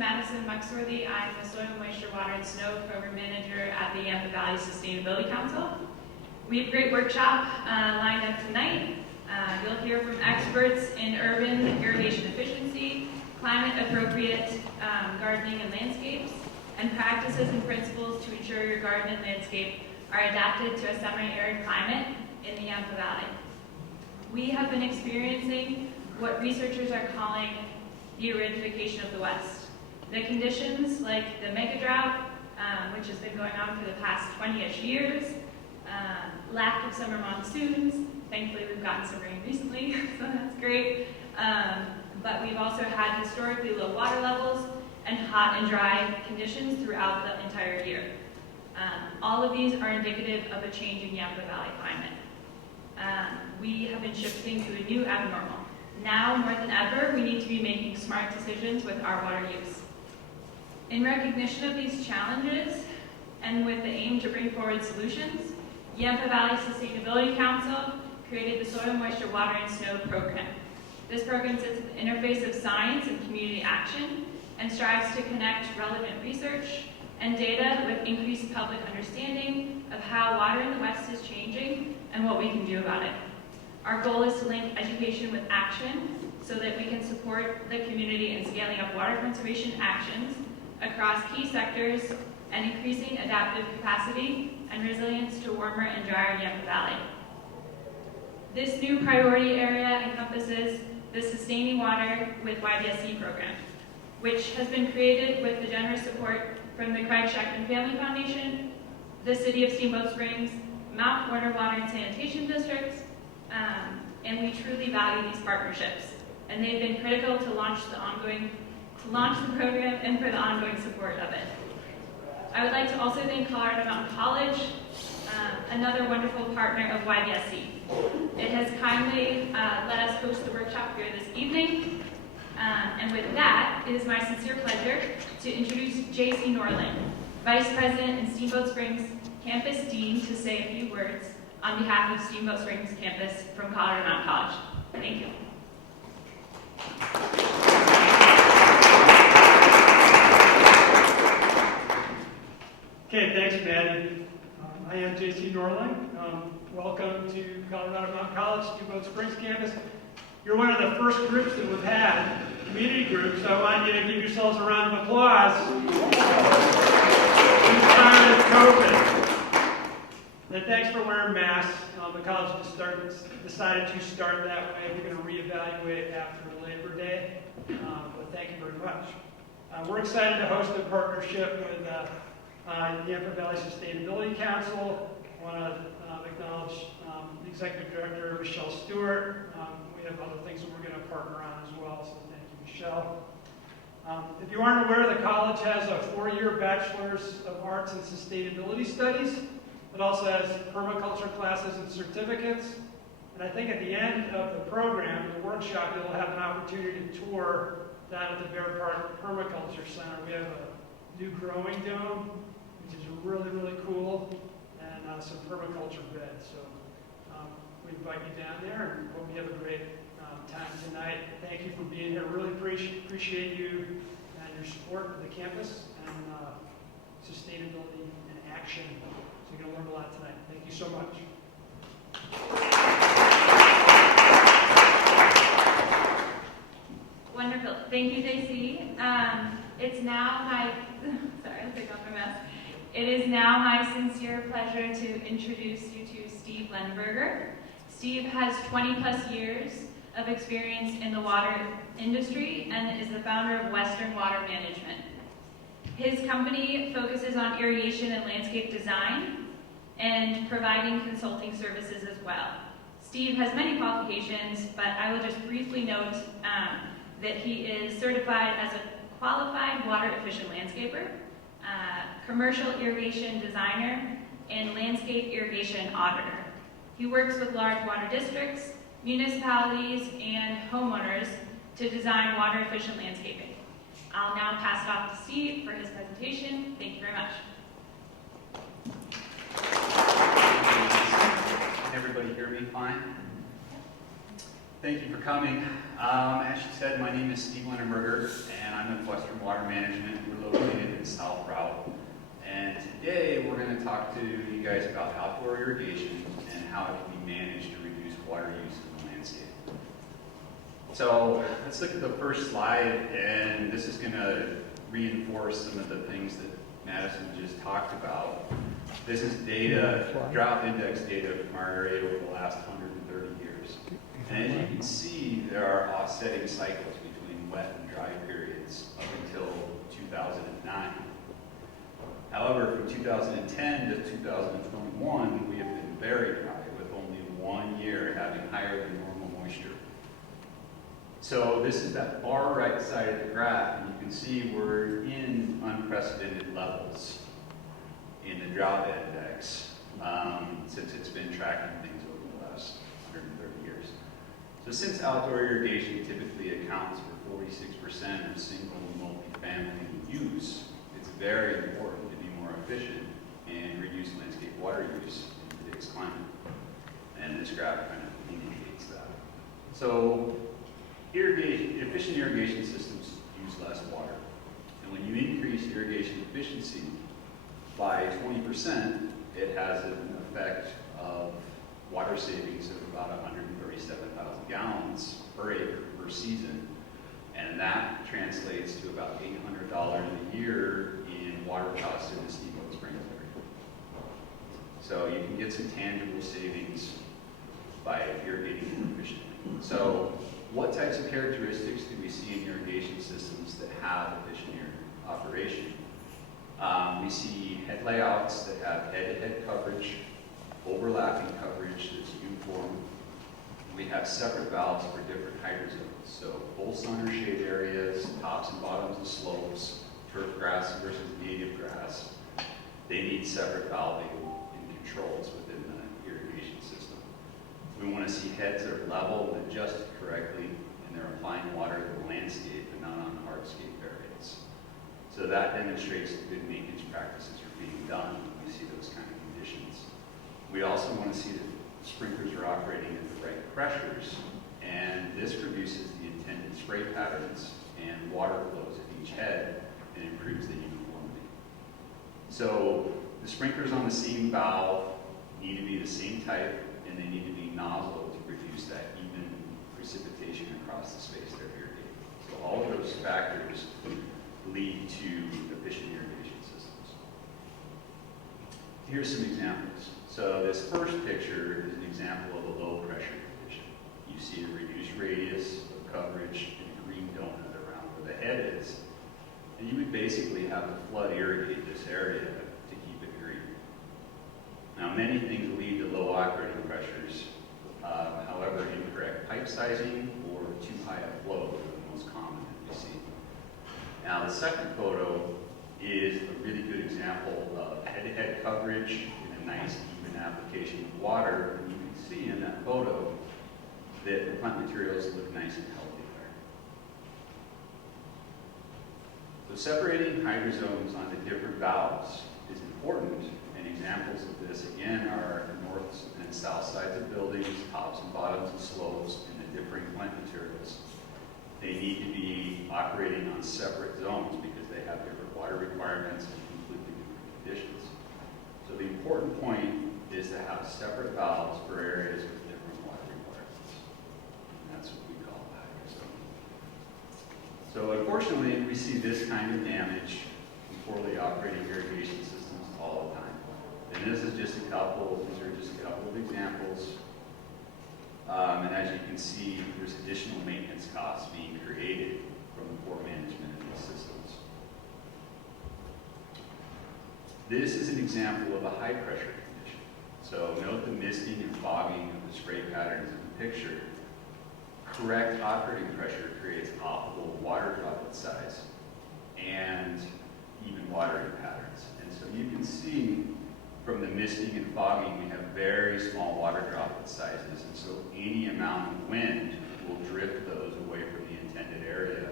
Madison Muxworthy. I'm the Soil, Moisture, Water, and Snow Program Manager at the Yampa Valley Sustainability Council. We have a great workshop lined up tonight. You'll hear from experts in urban irrigation efficiency, climate-appropriate gardening and landscapes, and practices and principles to ensure your garden and landscape are adapted to a semi-arid climate in the Yampa Valley. We have been experiencing what researchers are calling the aridification of the West. The conditions like the mega drought, which has been going on for the past 20-ish years, lack of summer monsoons. Thankfully, we've gotten some rain recently, so that's great. But we've also had historically low water levels and hot and dry conditions throughout the entire year. All of these are indicative of a changing Yampa Valley climate. We have been shifting to a new abnormal. Now, more than ever, we need to be making smart decisions with our water use. In recognition of these challenges, and with the aim to bring forward solutions, Yampa Valley Sustainability Council created the Soil, Moisture, Water, and Snow program. This program sits at the interface of science and community action and strives to connect relevant research and data with increased public understanding of how water in the West is changing and what we can do about it. Our goal is to link education with action so that we can support the community in scaling up water conservation actions across key sectors and increasing adaptive capacity and resilience to warmer and drier Yampa Valley. This new priority area encompasses the Sustaining Water with YDSC program, which has been created with the generous support from the Craig Sheckman Family Foundation, the City of Steamboat Springs, Mount Warner Water and Sanitation Districts, and we truly value these partnerships. And they've been critical to launch the program and for the ongoing support of it. I would like to also thank Colorado Mountain College, another wonderful partner of YDSC. It has kindly let us host the workshop here this evening. And with that, it is my sincere pleasure to introduce J.C. Norland, Vice President and Steamboat Springs Campus Dean, to say a few words on behalf of Steamboat Springs Campus from Colorado Mountain College. Thank you. Okay, thanks, Maddie. I am J.C. Norland. Welcome to Colorado Mountain College, Steamboat Springs Campus. You're one of the first groups that we've had, community groups, so I want you to give yourselves a round of applause. Inspired of COVID. And thanks for wearing masks. The college decided to start that way. We're going to reevaluate after Labor Day, but thank you very much. We're excited to host a partnership with the Yampa Valley Sustainability Council. I want to acknowledge the Executive Director, Michelle Stewart. We have other things that we're going to partner on as well, so thank you, Michelle. If you aren't aware, the college has a 4-year Bachelor's of Arts in Sustainability Studies. It also has permaculture classes and certificates. And I think at the end of the program, the workshop, you'll have an opportunity to tour that at the Bear Park Permaculture Center. We have a new growing dome, which is really, really cool, and some permaculture beds. So we invite you down there and hope you have a great time tonight. Thank you for being here. Really appreciate you and your support of the campus and sustainability and action. So you're going to learn a lot tonight. Thank you so much. Wonderful. Thank you, JC. It's now my, sorry, I'll take off my mask. It is now my sincere pleasure to introduce you to Steve Lenberger. Steve has 20+ years of experience in the water industry and is the founder of Western Water Management. His company focuses on irrigation and landscape design and providing consulting services as well. Steve has many qualifications, but I will just briefly note that he is certified as a qualified water efficient landscaper, commercial irrigation designer, and landscape irrigation auditor. He works with large water districts, municipalities, and homeowners to design water efficient landscaping. I'll now pass it off to Steve for his presentation. Thank you very much. Can everybody hear me fine? Thank you for coming. As she said, my name is Steve Lindenberger, and I'm with Western Water Management. We're located in South Route. And today we're going to talk to you guys about outdoor irrigation and how it can be managed to reduce water use in the landscape. So let's look at the first slide, and this is going to reinforce some of the things that Madison just talked about. This is data, drought index data from our area over the last 130 years. And as you can see, there are offsetting cycles between wet and dry periods up until 2009. However, from 2010 to 2021, we have been very dry, with only 1 year having higher than normal moisture. So this is that far right side of the graph, and you can see we're in unprecedented levels in the drought index since it's been tracking things over the last 130 years. So since outdoor irrigation typically accounts for 46% of single and multi-family use, it's very important to be more efficient and reduce landscape water use in today's climate. And this graph kind of indicates that. So efficient irrigation systems use less water. And when you increase irrigation efficiency by 20%, it has an effect of water savings of about 137,000 gallons per acre per season. And that translates to about $800 a year in water costs in the Steamboat Springs area. So you can get some tangible savings by irrigating more efficiently. So what types of characteristics do we see in irrigation systems that have efficient operation? We see head layouts that have head-to-head coverage, overlapping coverage that's uniform. We have separate valves for different hydrozones. So full sun or shade areas, tops and bottoms of slopes, turf grass versus native grass. They need separate valving and controls within the irrigation system. We want to see heads that are level and adjusted correctly, and they're applying water to the landscape and not on hardscape areas. So that demonstrates that good maintenance practices are being done when we see those kind of conditions. We also want to see that sprinklers are operating at the right pressures, and this produces the intended spray patterns and water flows at each head and improves the uniformity. So the sprinklers on the same valve need to be the same type, and they need to be nozzle to produce that even precipitation across the space they're irrigating. So all of those factors lead to efficient irrigation systems. Here's some examples. So this first picture is an example of a low pressure condition. You see a reduced radius of coverage and a green donut around where the head is. And you would basically have to flood irrigate this area to keep it green. Now many things lead to low operating pressures. However, incorrect pipe sizing or too high a flow are the most common that we see. Now the second photo is a really good example of head-to-head coverage and a nice even application of water. And you can see in that photo that the plant materials look nice and healthy there. So separating hydrozones onto different valves is important, and examples of this again are the north and south sides of buildings, tops and bottoms of slopes, and the differing plant materials. They need to be operating on separate zones because they have different water requirements and completely different conditions. So the important point is to have separate valves for areas with different water requirements. And that's what we call a hydrozone. So unfortunately, we see this kind of damage in poorly operating irrigation systems all the time. And this is just a couple, these are just a couple of examples. And as you can see, there's additional maintenance costs being created from the poor management of these systems. This is an example of a high pressure condition. So note the misting and fogging of the spray patterns in the picture. Correct operating pressure creates optimal water droplet size and even watering patterns. And so you can see from the misting and fogging, we have very small water droplet sizes, and so any amount of wind will drift those away from the intended area,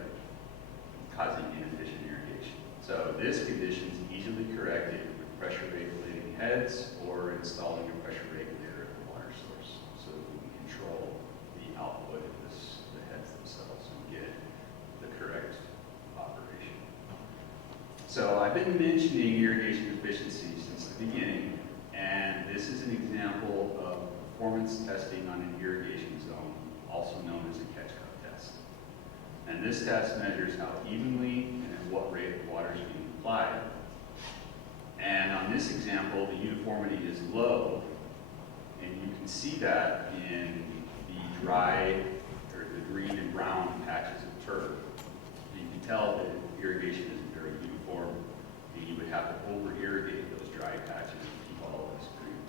causing inefficient irrigation. So this condition is easily corrected with pressure regulating heads or installing a pressure regulator at the water source so that we can control the output of So I've been mentioning irrigation efficiency since the beginning, and this is an example of performance testing on an irrigation zone, also known as a catch-up test. And this test measures how evenly and at what rate of water is being applied. And on this example, the uniformity is low, and you can see that in the dry, or the green and brown patches of turf. You can tell that irrigation isn't very uniform, and you would have to over-irrigate those dry patches to keep all of this green.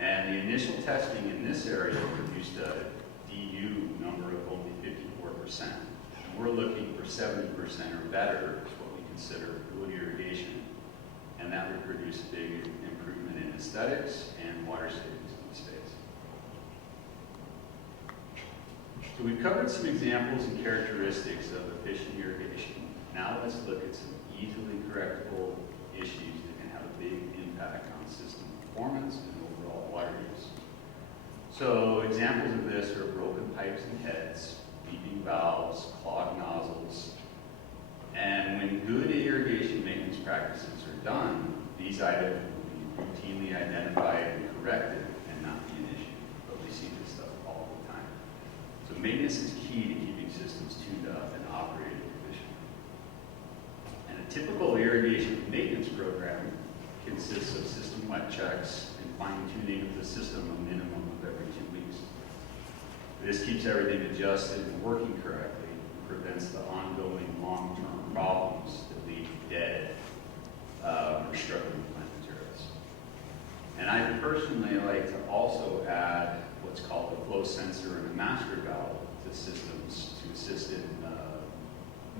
And the initial testing in this area produced a DU number of only 54%. And we're looking for 70% or better is what we consider good irrigation. And that would produce a big improvement in aesthetics and water savings in the space. So we've covered some examples and characteristics of efficient irrigation. Now let's look at some easily correctable issues that can have a big impact on system performance and overall water use. So examples of this are broken pipes and heads, leaking valves, clogged nozzles. And when good irrigation maintenance practices are done, these items will be routinely identified and corrected and not be an issue. But we see this stuff all the time. So maintenance is key to keeping systems tuned up and operating efficiently. And a typical irrigation maintenance program consists of system wet checks and fine-tuning of the system a minimum of every 2 weeks. This keeps everything adjusted and working correctly and prevents the ongoing long-term problems that lead to dead or struggling plant materials. And I personally like to also add what's called a flow sensor and a master valve to systems to assist in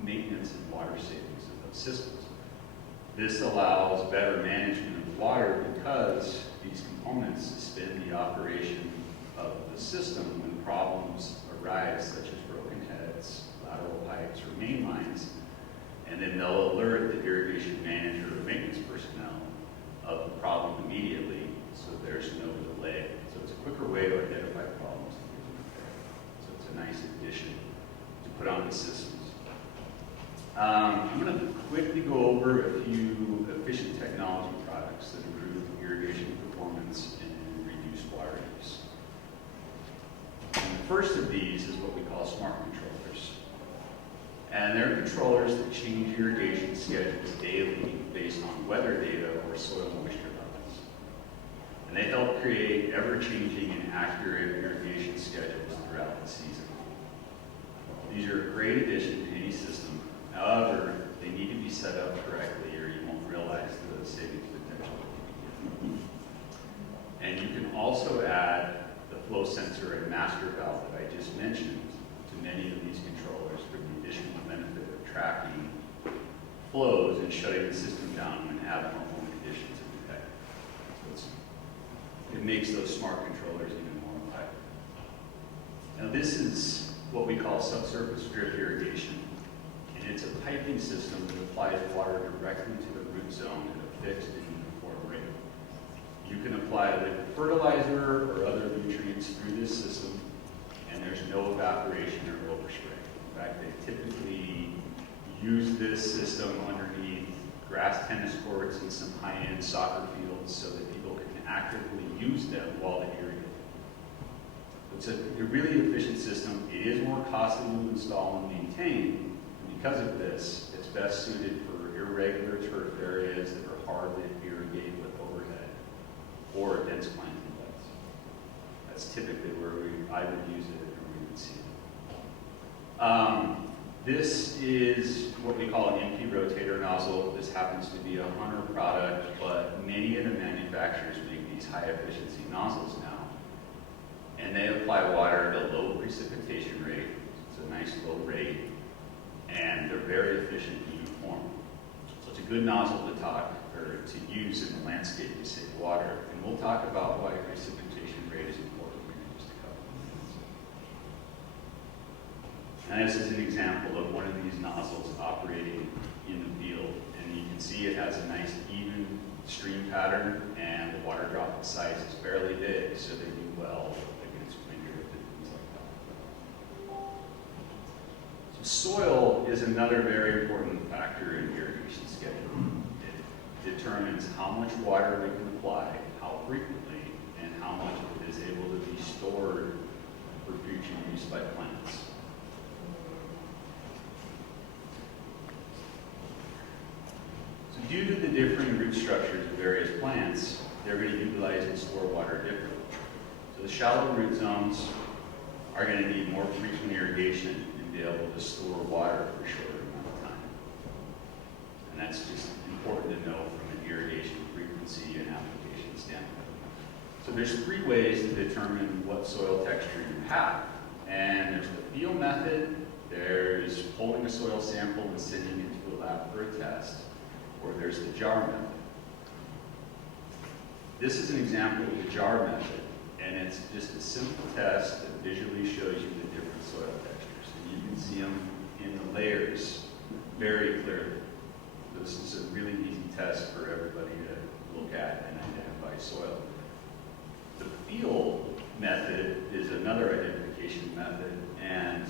maintenance and water savings of those systems. This allows better management of water because these components suspend the operation of the system when problems arise, such as broken heads, lateral pipes, or main lines, and then they'll alert the irrigation manager or maintenance personnel of the problem immediately, so there's no delay. So it's a quicker way to identify problems and get them repaired. So it's a nice addition to put on the systems. I'm going to quickly go over a few efficient technology products that improve irrigation performance and reduce water use. And the first of these is what we call smart controllers. And they're controllers that change irrigation schedules daily based on weather data or soil moisture levels. And they help create ever-changing and accurate irrigation schedules throughout the season. These are a great addition to any system. However, they need to be set up correctly or you won't realize the savings potential that you get. And you can also add the flow sensor and master valve that I just mentioned to many of these controllers for the additional benefit of tracking flows and shutting the system down when abnormal conditions are detected. So it makes those smart controllers even more effective. Now this is what we call subsurface drip irrigation. And it's a piping system that applies water directly to the root zone at a fixed and uniform rate. You can apply liquid fertilizer or other nutrients through this system, and there's no evaporation or overspray. In fact, they typically use this system underneath grass tennis courts and some high-end soccer fields so that people can actively use them while they irrigate. It's a really efficient system. It is more costly to install and maintain. Because of this, it's best suited for irregular turf areas that are hard to irrigate with overhead or dense planting beds. That's typically where I would use it or we would see it. This is what we call an empty rotator nozzle. This happens to be a Hunter product, but many of the manufacturers make these high efficiency nozzles now. And they apply water at a low precipitation rate. It's a nice low rate. And they're very efficient and uniform. So it's a good nozzle to use in the landscape to save water. And we'll talk about why precipitation rate is important in just a couple of minutes. And this is an example of one of these nozzles operating in the field. And you can see it has a nice even stream pattern, and the water droplet size is fairly big, so they do well against wind drift and things like that. Soil is another very important factor in irrigation. irrigation schedule. It determines how much water we can apply, how frequently, and how much of it is able to be stored for future use by plants. So due to the differing root structures of various plants, they're going to utilize and store water differently. So the shallow root zones are going to need more frequent irrigation and be able to store water for a shorter amount of time. And that's just important to know from an irrigation frequency and application standpoint. So there's 3 ways to determine what soil texture you have. And there's the field method, there's pulling a soil sample and sending it to a lab for a test, or there's the jar method. This is an example of the jar method, and it's just a simple test that visually shows you the different soil textures. And you can see them in the layers very clearly. This is a really easy test for everybody to look at and identify soil. The field method is another identification method, and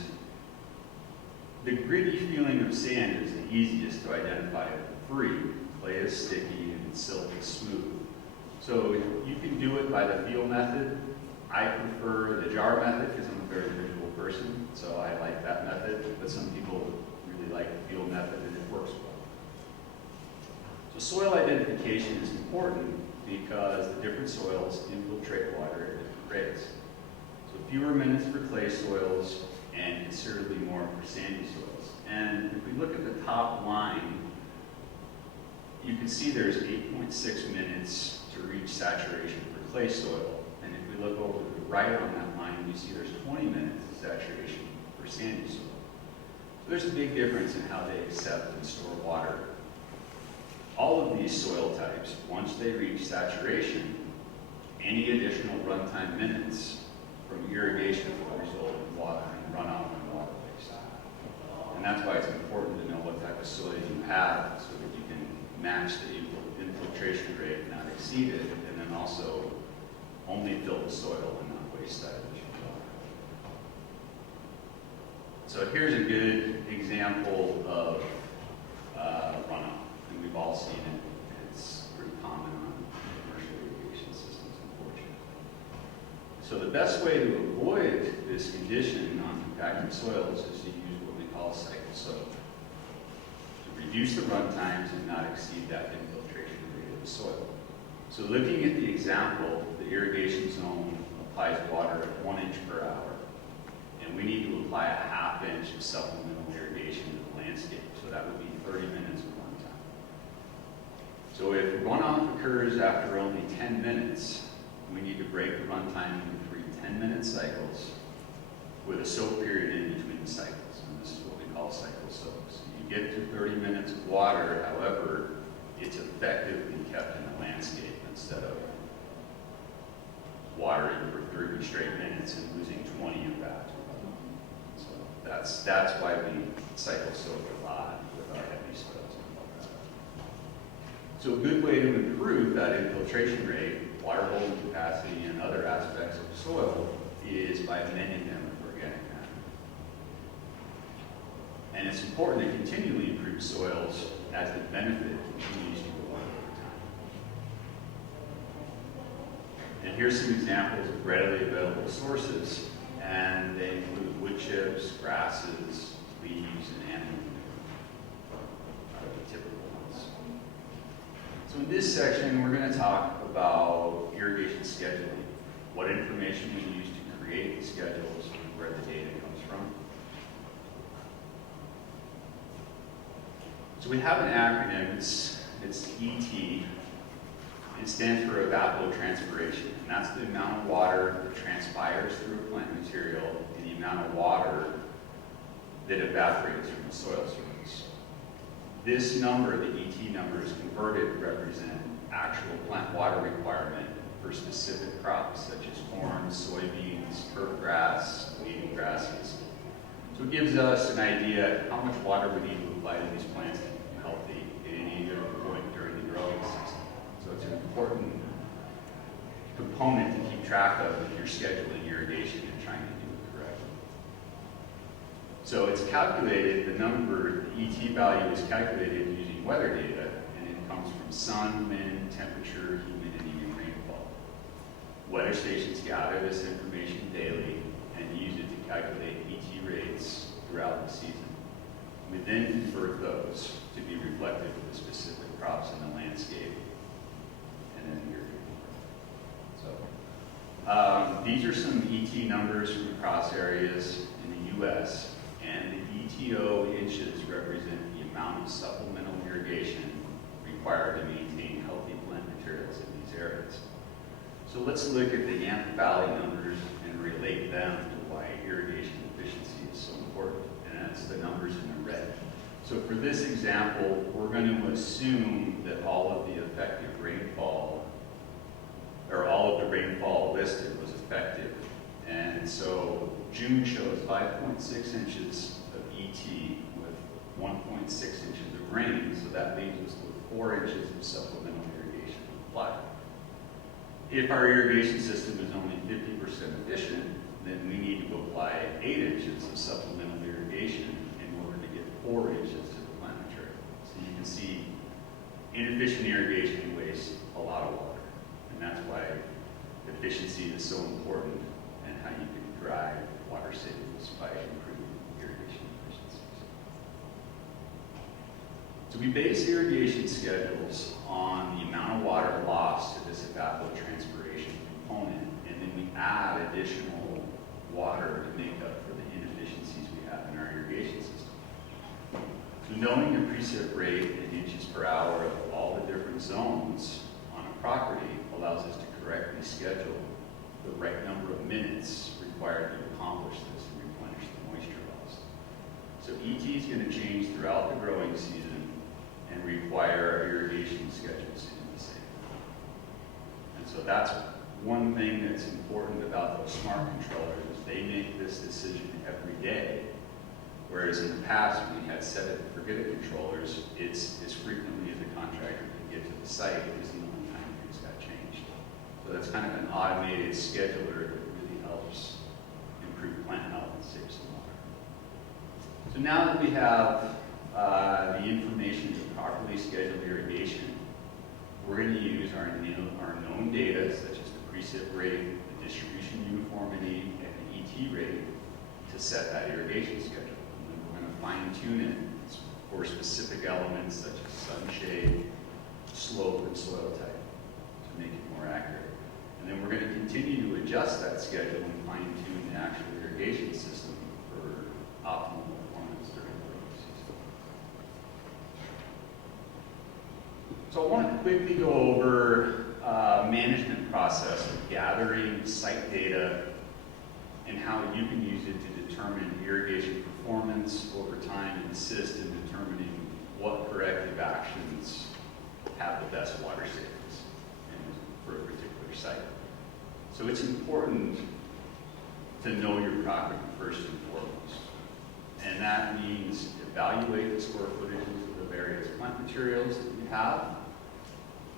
the gritty feeling of sand is the easiest to identify for free. Clay is sticky and silt is smooth. So you can do it by the field method. I prefer the jar method because I'm a very visual person, so I like that method, but some people really like the field method and it works well. So soil identification is important because the different soils infiltrate water at different rates. So fewer minutes for clay soils and considerably more for sandy soils. And if we look at the top line, you can see there's 8.6 minutes to reach saturation for clay soil. And if we look over to the right on that line, we see there's 20 minutes of saturation for sandy soil. So there's a big difference in how they accept and store water. All of these soil types, once they reach saturation, any additional runtime minutes from irrigation will result in water and runoff and water waste. And that's why it's important to know what type of soil you have so that you can match the infiltration rate and not exceed it, and then also only fill the soil and not waste that additional water. So here's a good example of runoff, and we've all seen it. It's pretty common on commercial irrigation systems, unfortunately. So the best way to avoid this condition on compacted soils is to use what we call cycle soak, to reduce the run times and not exceed that infiltration rate of the soil. So looking at the example, the irrigation zone applies water at 1 inch per hour, and we need to apply a ½ inch of supplemental irrigation to the landscape. So that would be 30 minutes of run time. So if runoff occurs after only 10 minutes, we need to break the run time into 3 10-minute cycles with a soak period in between the cycles. And this is what we call cycle soaks. You get to 30 minutes of water, however, it's effectively kept in the landscape instead of watering for 30 straight minutes and losing 20 of that. So that's why we cycle soak a lot with our heavy soils. So a good way to improve that infiltration rate, water holding capacity, and other aspects of the soil is by amending them with organic matter. And it's important to continually improve soils as the benefit continues to go on over time. And here's some examples of readily available sources, and they include wood chips, grasses, leaves, and animal manure are the typical ones. So in this section, we're going to talk about irrigation scheduling, what information we use to create the schedules, and where the data comes from. So we have an acronym, it's ET. It stands for evapotranspiration, and that's the amount of water that transpires through a plant material and the amount of water that evaporates from the soil surface. This number, the ET number, is converted to represent actual plant water requirement for specific crops such as corn, soybeans, turf grass, weed grasses. So it gives us an idea of how much water we need to apply to these plants to keep them healthy at any given point during the growing season. So it's an important component to keep track of if you're scheduling irrigation and trying to do it correctly. So it's calculated, the number, the ET value is calculated using changing weather data, and it comes from sun, wind, temperature, humidity, and rainfall. Weather stations gather this information daily and use it to calculate ET rates throughout the season. We then convert those to be reflected for the specific crops in the landscape and then the irrigation. So these are some ET numbers from across areas in the U.S., and the ETO inches represent the amount of supplemental irrigation required to maintain healthy plant materials in these areas. So let's look at the Yampa Valley numbers and relate them to why irrigation efficiency is so important, and that's the numbers in the red. So for this example, we're going to assume that all of the effective rainfall, or all of the rainfall listed was effective. And so June shows 5.6 inches of ET with 1.6 inches of rain, so that leaves us with 4 inches of supplemental irrigation applied. If our irrigation system is only 50% efficient, then we need to apply 8 inches of supplemental irrigation in order to get 4 inches to the plant material. So you can see inefficient irrigation wastes a lot of water, and that's why efficiency is so important and how you can drive water savings by improving irrigation efficiencies. So we base irrigation schedules on the amount of water lost to this evapotranspiration component, and then we add additional water to make up for the inefficiencies we have in our irrigation system. So knowing the precip rate in inches per hour of all the different zones on a property allows us to correctly schedule the right number of minutes required to accomplish this and replenish the moisture loss. So ET is going to change throughout the growing season and require our irrigation schedules to be the same. And so that's one thing that's important about those smart controllers is they make this decision every day. Whereas in the past, when we had set it and forget it controllers, it's as frequently as the contractor can get to the site is the only time things got changed. So that's kind of an automated scheduler that really helps improve plant health and save some water. So now that we have the information to properly schedule irrigation, we're going to use our known data, such as the precip rate, the distribution uniformity, and the ET rate, to set that irrigation schedule. And then we're going to fine-tune it for specific elements such as sunshade, slope, and soil type to make it more accurate. And then we're going to continue to adjust that schedule and fine-tune the actual irrigation system for optimal performance during the growing season. So I want to quickly go over management process of gathering site data and how you can use it to determine irrigation performance over time and assist in determining what corrective actions have the best water savings for a particular site. So it's important to know your property first and foremost. And that means evaluate the square footages of the various plant materials that you have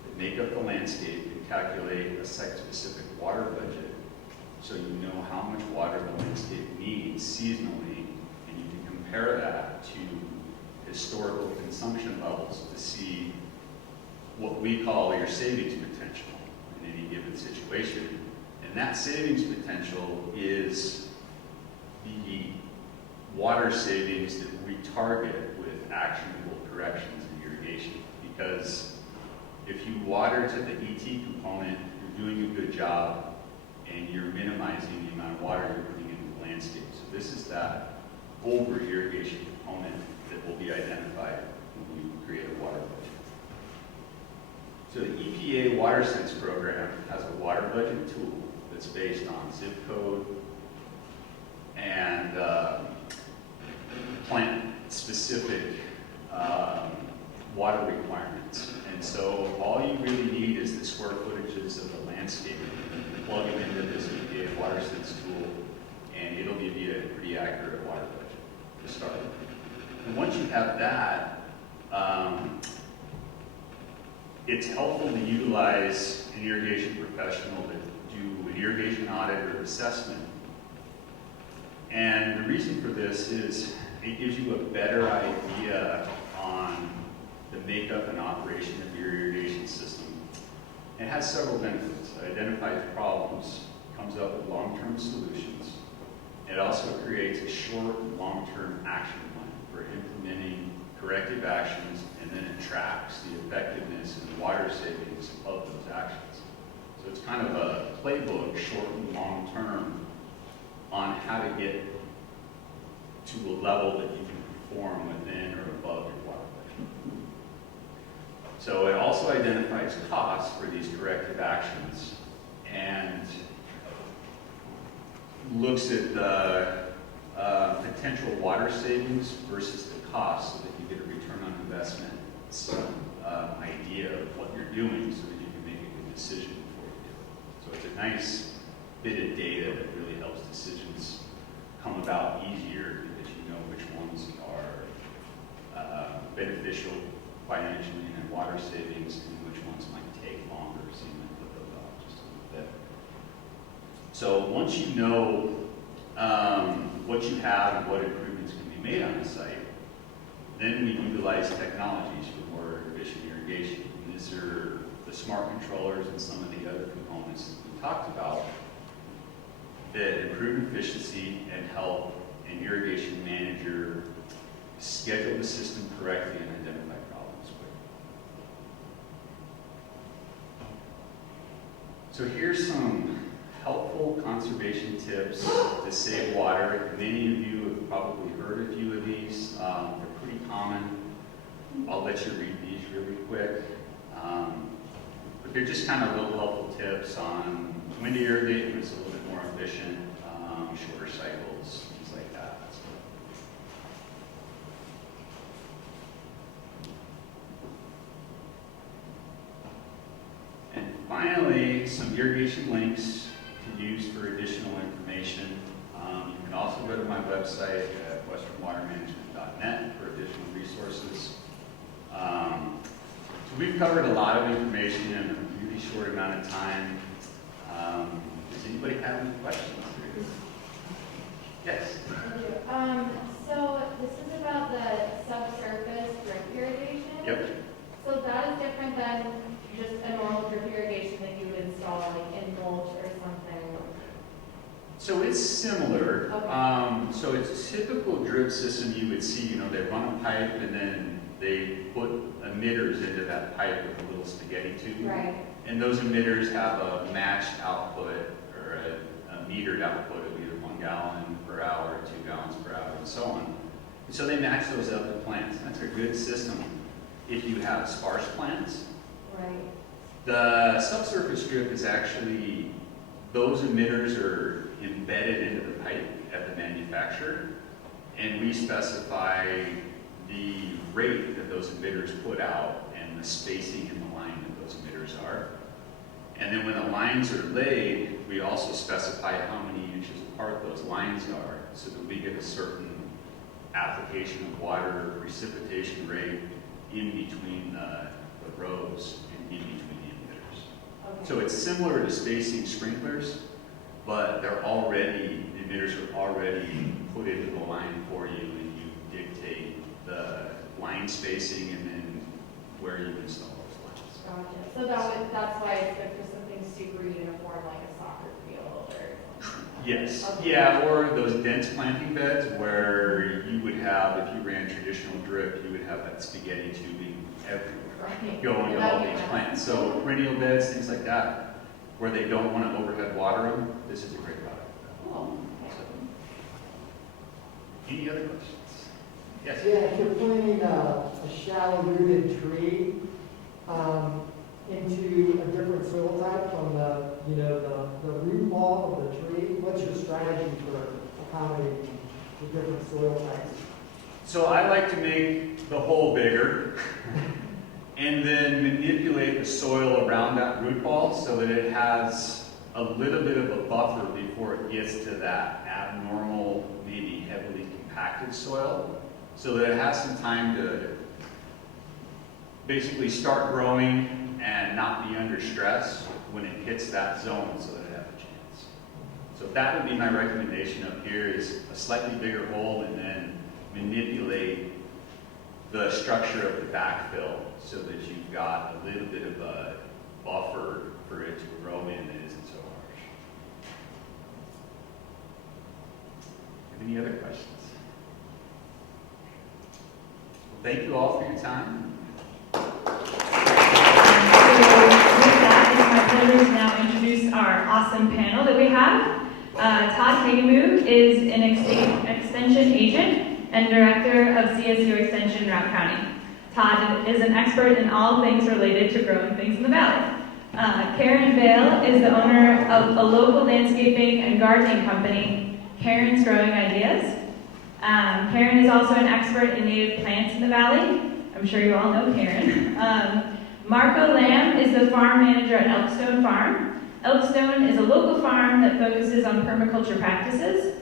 that make up the landscape and calculate a site-specific water budget so you know how much water the landscape needs seasonally, and you can compare that to historical consumption levels to see what we call your savings potential in any given situation. And that savings potential is the water savings that we target with actionable corrections in irrigation. Because if you water to the ET component, you're doing a good job and you're minimizing the amount of water you're putting into the landscape. So this is that over irrigation component that will be identified when you create a water budget. So the EPA Water Sense program has a water budget tool that's based on zip code and plant-specific water requirements. And so all you really need is the square footages of the landscape. Plug it into this EPA Water Sense tool, and it'll give you a pretty accurate water budget to start with. And once you have that, it's helpful to utilize an irrigation professional to do an irrigation audit or assessment. And the reason for this is it gives you a better idea on the makeup and operation of your irrigation system. It has several benefits. It identifies problems, comes up with long-term solutions. It also creates a short and long-term action plan for implementing corrective actions, and then it tracks the effectiveness and water savings of those actions. So it's kind of a playbook, short and long-term, on how to get to a level that you can perform within or above your water budget. So it also identifies costs for these corrective actions and looks at the potential water savings versus the cost, so that you get a return on investment, some idea of what you're doing, so that you can make a good decision before you do it. So it's a nice bit of data that really helps decisions come about easier, because you know which ones are beneficial financially and in water savings, and which ones might take longer, so you might put those off just a little bit. So once you know what you have and what improvements can be made on the site, then we utilize technologies for more efficient irrigation. And these are the smart controllers and some of the other components that we talked about that improve efficiency and help an irrigation manager schedule the system correctly and identify problems quickly. So here's some helpful conservation tips to save water. Many of you have probably heard a few of these. They're pretty common. I'll let you read these really quick. But they're just kind of little helpful tips on when to irrigate when it's a little bit more efficient, shorter cycles, things like that. And finally, some irrigation links to use for additional information. You can also go to my website at westernwatermanagement.net for additional resources. So we've covered a lot of information in a really short amount of time. Does anybody have any questions? Yes? Thank you. So this is about the subsurface drip irrigation. Yep. So that is different than just a normal drip irrigation that you would install like in mulch or something. So it's similar. Okay. So it's a typical drip system you would see. You know, they run a pipe and then they put emitters into that pipe with a little spaghetti tube. Right. And those emitters have a matched output or a metered output of either 1 gallon per hour, 2 gallons per hour, and so on. And so they match those up to plants. And that's a good system if you have sparse plants. Right. The subsurface drip is actually, those emitters are embedded into the pipe at the manufacturer, and we specify the rate that those emitters put out and the spacing in the line that those emitters are. And then when the lines are laid, we also specify how many inches apart those lines are, so that we get a certain application of water precipitation rate in between the rows and in between the emitters. Okay. So it's similar to spacing sprinklers, but they're already, the emitters are already put into the line for you, and you dictate the line spacing and then where you install those lines. Gotcha. So that's why it's good for something super uniform like a soccer field or something. Yes, Okay. yeah, or those dense planting beds where you would have, if you ran traditional drip, you would have that spaghetti tubing everywhere, Right. going to That'd all be these nice. plants. So perennial beds, things like that, where they don't want to overhead water them, this is a great product. Cool. Okay. Any other questions? Yes? Yeah, if you're planting a shallow rooted tree into a different soil type from the root ball of the tree, what's your strategy for accommodating the different soil types? So I like to make the hole bigger and then manipulate the soil around that root ball so that it has a little bit of a buffer before it gets to that abnormal, maybe heavily compacted soil, so that it has some time to basically start growing and not be under stress when it hits that zone, so that it has a chance. So that would be my recommendation up here, is a slightly bigger hole and then manipulate the structure of the backfill so that you've got a little bit of a buffer for it to grow in that isn't so harsh. Any other questions? Well, thank you all for your time. So with that, it's my pleasure to now introduce our awesome panel that we have. Todd Hagemoog is an extension agent and director of CSU Extension in Route County. Todd is an expert in all things related to growing things in the valley. Karen Vale is the owner of a local landscaping and gardening company, Karen's Growing Ideas. Karen is also an expert in native plants in the valley. I'm sure you all know Karen. Marco Lamb is the farm manager at Elkstone Farm. Elkstone is a local farm that focuses on permaculture practices.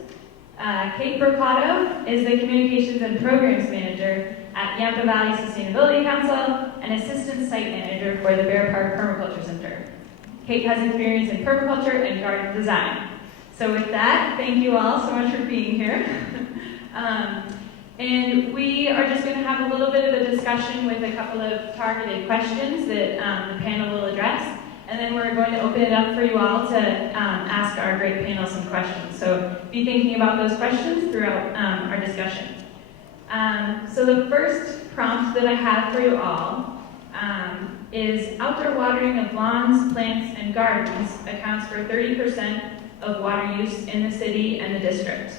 Kate Brocato is the communications and programs manager at Yampa Valley Sustainability Council and assistant site manager for the Bear Park Permaculture Center. Kate has experience in permaculture and garden design. So with that, thank you all so much for being here. And we are just going to have a little bit of a discussion with a couple of targeted questions that the panel will address. And then we're going to open it up for you all to ask our great panel some questions. So be thinking about those questions throughout our discussion. So the first prompt that I have for you all is outdoor watering of lawns, plants, and gardens accounts for 30% of water use in the city and the district.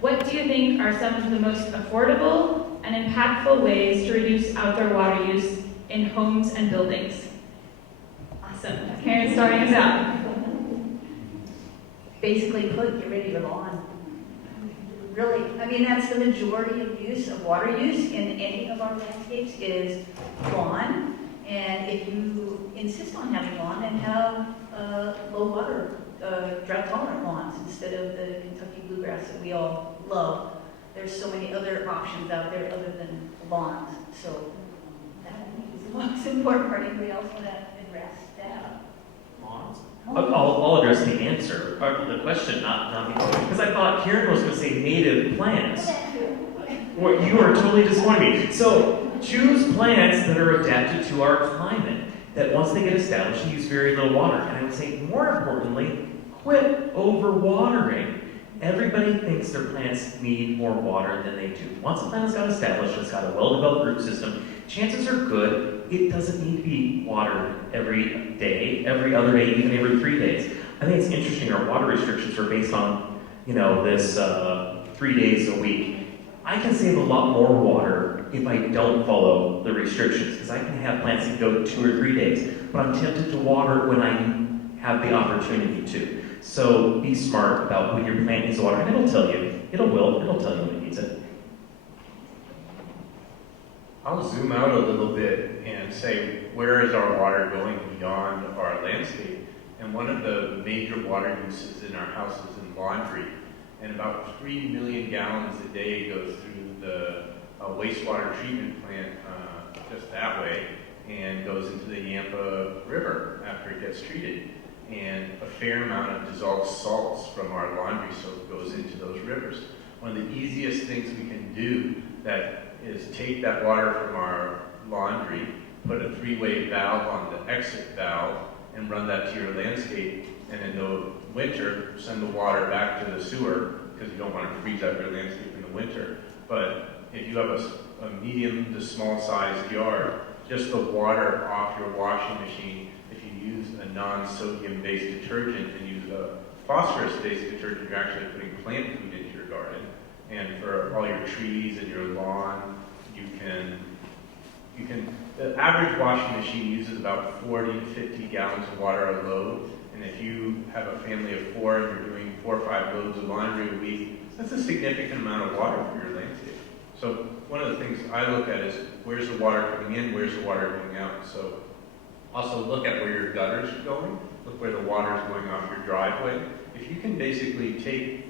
What do you think are some of the most affordable and impactful ways to reduce outdoor water use in homes and buildings? Awesome. Karen's starting us out. Basically put, get rid of your lawn. Really, I mean, that's the majority of use of water use in any of our landscapes is lawn. And if you insist on having lawn, then have low water, drought tolerant lawns instead of the Kentucky bluegrass that we all love. There's so many other options out there other than lawns. So that I think is the most important part. Anybody else want to address that? Lawns? I'll address the answer, or the question, not the because I thought Karen was going to say native plants. Well, you are totally disappointing me. So choose plants that are adapted to our climate, that once they get established, use very little water. And I would say, more importantly, quit overwatering. Everybody thinks their plants need more water than they do. Once a plant has got established, it's got a well-developed root system, chances are good it doesn't need to be watered every day, every other day, even every 3 days. I think it's interesting our water restrictions are based on, this 3 days a week. I can save a lot more water if I don't follow the restrictions, because I can have plants that go 2 or 3 days, but I'm tempted to water when I have the opportunity to. So be smart about when your plant needs water, and it'll tell you. It'll tell you when it needs it. I'll zoom out a little bit and say, where is our water going beyond our landscape? And one of the major water uses in our house is in laundry. And about 3 million gallons a day goes through the wastewater treatment plant just that way and goes into the Yampa River after it gets treated. And a fair amount of dissolved salts from our laundry soap goes into those rivers. One of the easiest things we can do that is take that water from our laundry, put a 3-way valve on the exit valve, and run that to your landscape, and in the winter, send the water back to the sewer, because you don't want to freeze out your landscape in the winter. But if you have a medium to small sized yard, just the water off your washing machine, if you use a non-sodium based detergent and use a phosphorus based detergent, you're actually putting plant food into your garden. And for all your trees and your lawn, the average washing machine uses about 40 to 50 gallons of water a load. And if you have a family of 4 and you're doing 4 or 5 loads of laundry a week, that's a significant amount of water for your landscape. So one of the things I look at is, where's the water coming in, where's the water going out? So also look at where your gutters are going, look where the water is going off your driveway. If you can basically take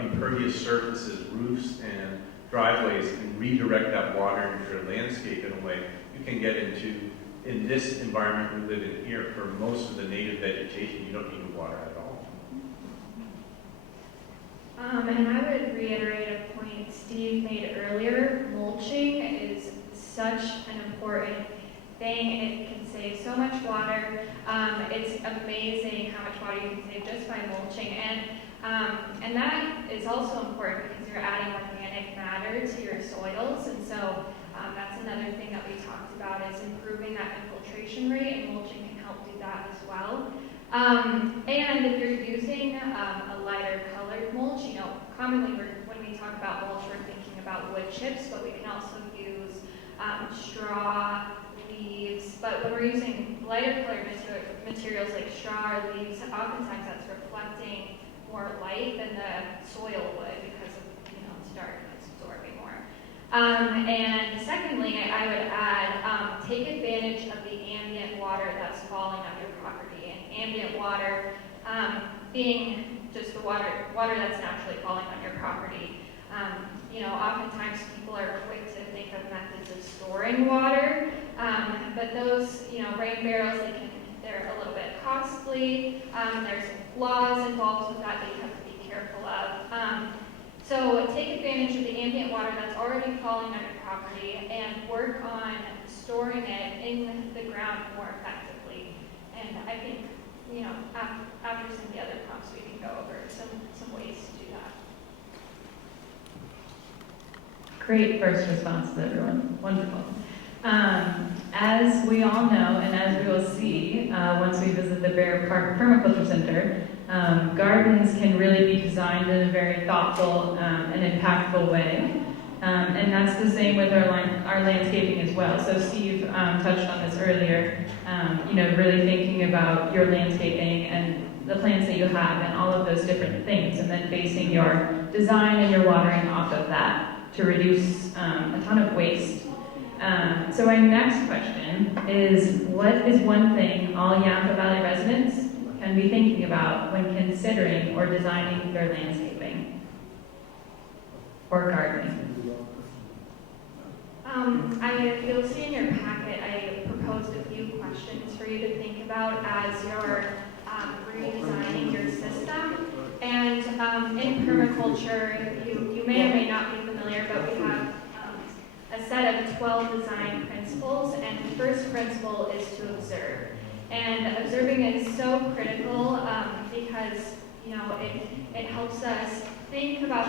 impervious surfaces, roofs and driveways, and redirect that water into your landscape in a way, you can get into, in this environment we live in here, for most of the native vegetation, you don't need to water at all. And I would reiterate a point Steve made earlier. Mulching is such an important thing. It can save so much water. It's amazing how much water you can save just by mulching. And that is also important because you're adding organic matter to your soils. And so that's another thing that we talked about is improving that infiltration rate, and mulching can help do that as well. And if you're using a lighter colored mulch, commonly when we talk about mulch, we're thinking about wood chips, but we can also use straw, leaves. But when we're using lighter colored materials like straw or leaves, oftentimes that's reflecting more light than the soil would because of, it's dark and it's absorbing more. And secondly, I would add, take advantage of the ambient water that's falling on your property. And ambient water being just the water that's naturally falling on your property. Oftentimes people are quick to think of methods of storing water, but those, rain barrels, they're a little bit costly. There's laws involved with that you have to be careful of. So take advantage of the ambient water that's already falling on your property and work on storing it in the ground more effectively. And I think, after some of the other prompts, we can go over some ways to do that. Great first response to everyone. Wonderful. As we all know, and as we will see once we visit the Bear Park Permaculture Center, gardens can really be designed in a very thoughtful and impactful way. And that's the same with our landscaping as well. So Steve touched on this earlier, really thinking about your landscaping and the plants that you have and all of those different things, and then basing your design and your watering off of that to reduce a ton of waste. So my next question is, what is one thing all Yampa Valley residents can be thinking about when considering or designing their landscaping or gardening? You'll see in your packet, I proposed a few questions for you to think about as you're redesigning your system. And in permaculture, you may or may not be familiar, but we have a set of 12 design principles, and the first principle is to observe. And observing is so critical because it helps us think about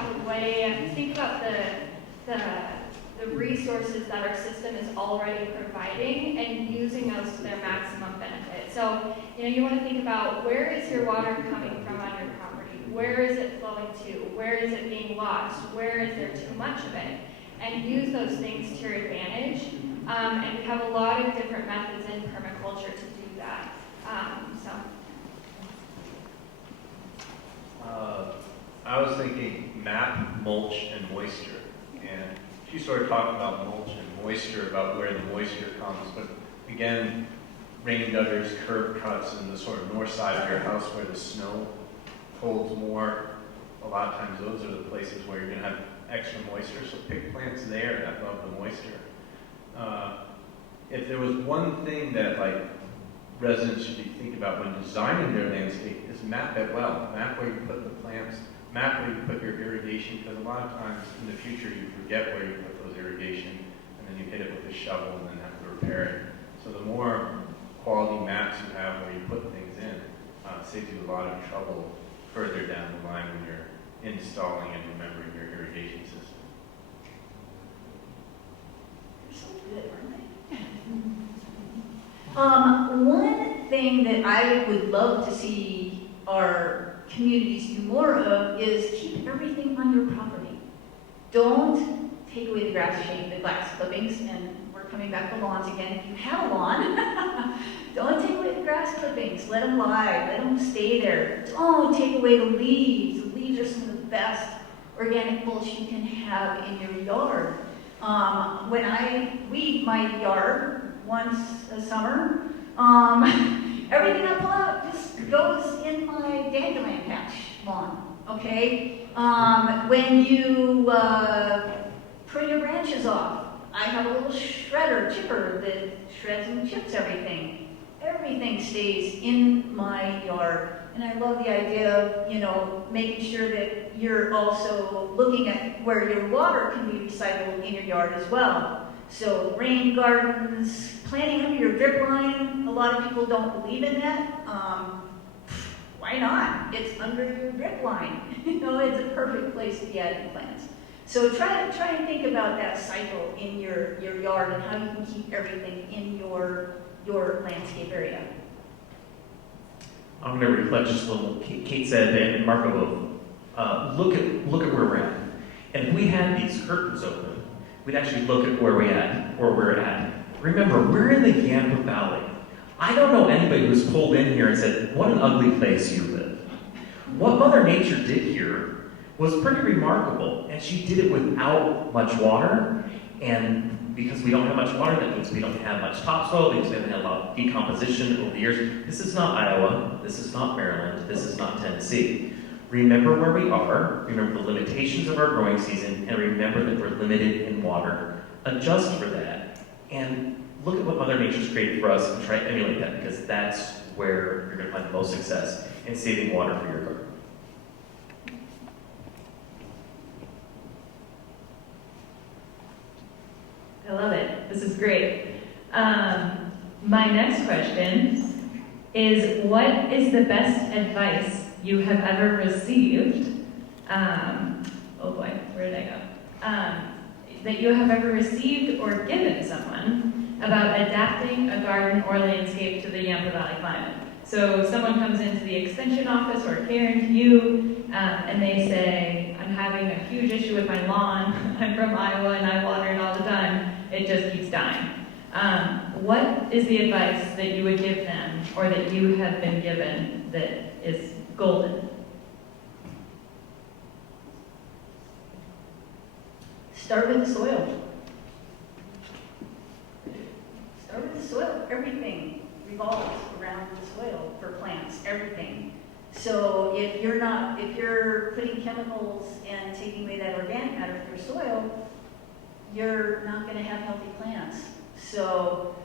the resources that our system is already providing and using those to their maximum benefit. So you want to think about, where is your water coming from on your property? Where is it flowing to? Where is it being lost? Where is there too much of it? And use those things to your advantage. And we have a lot of different methods in permaculture to do that. I was thinking map, mulch, and moisture. And she sort of talked about mulch and moisture, about where the moisture comes. But again, rain gutters, curb cuts, and the sort of north side of your house where the snow holds more. A lot of times those are the places where you're going to have extra moisture. So pick plants there that love the moisture. If there was one thing that residents should be thinking about when designing their landscape, is map it well. Map where you put the plants, map where you put your irrigation, because a lot of times in the future you forget where you put those irrigation, and then you hit it with a shovel and then have to repair it. So the more quality maps you have where you put things in, saves you a lot of trouble further down the line when you're installing and remembering your irrigation system. They're so good, aren't they? One thing that I would love to see our communities do more of is keep everything on your property. Don't take away the grass clippings, and we're coming back to lawns again. If you have a lawn, don't take away the grass clippings. Let them lie, let them stay there. Don't take away the leaves. The leaves are some of the best organic mulch you can have in your yard. When I weed my yard once a summer, everything I pull out just goes in my dandelion patch lawn, okay? When you prune your branches off, I have a little chipper that shreds and chips everything. Everything stays in my yard. And I love the idea of, making sure that you're also looking at where your water can be recycled in your yard as well. So rain gardens, planting under your drip line, a lot of people don't believe in that. Why not? It's under your drip line. You know, it's a perfect place to be adding plants. So try and think about that cycle in your yard and how you can keep everything in your landscape area. I'm going to reflect just a little. Kate said, and Marco both, look at where we're at. And if we had these curtains open, we'd actually look at where we're at. Remember, we're in the Yampa Valley. I don't know anybody who's pulled in here and said, what an ugly place you live. What Mother Nature did here was pretty remarkable, and she did it without much water, and because we don't have much water, that means we don't have much topsoil, because we haven't had a lot of decomposition over the years. This is not Iowa, this is not Maryland, this is not Tennessee. Remember where we are, remember the limitations of our growing season, and remember that we're limited in water. Adjust for that, and look at what Mother Nature's created for us and try to emulate that, because that's where you're going to find the most success in saving water for your garden. I love it. This is great. My next question is, what is the best advice you have ever received? Oh boy, where did I go? That you have ever received or given someone about adapting a garden or landscape to the Yampa Valley climate. So someone comes into the extension office or Karen to you, and they say, I'm having a huge issue with my lawn. I'm from Iowa and I water it all the time. It just keeps dying. What is the advice that you would give them or that you have been given that is golden? Start with the soil. Start with the soil. Everything revolves around the soil for plants, everything. So if you're putting chemicals and taking away that organic matter from your soil, you're not going to have healthy plants. So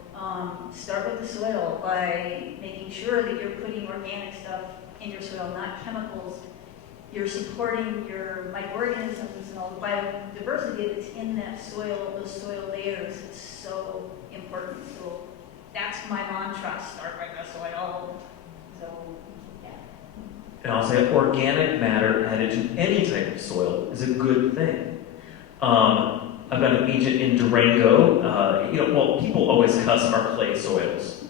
start with the soil by making sure that you're putting organic stuff in your soil, not chemicals. You're supporting your microorganisms and all the biodiversity that's in that soil, those soil layers. It's so important. So that's my mantra, start with the soil. So, yeah. And I'll say organic matter added to any type of soil is a good thing. I've got an agent in Durango. People always cuss our clay soils.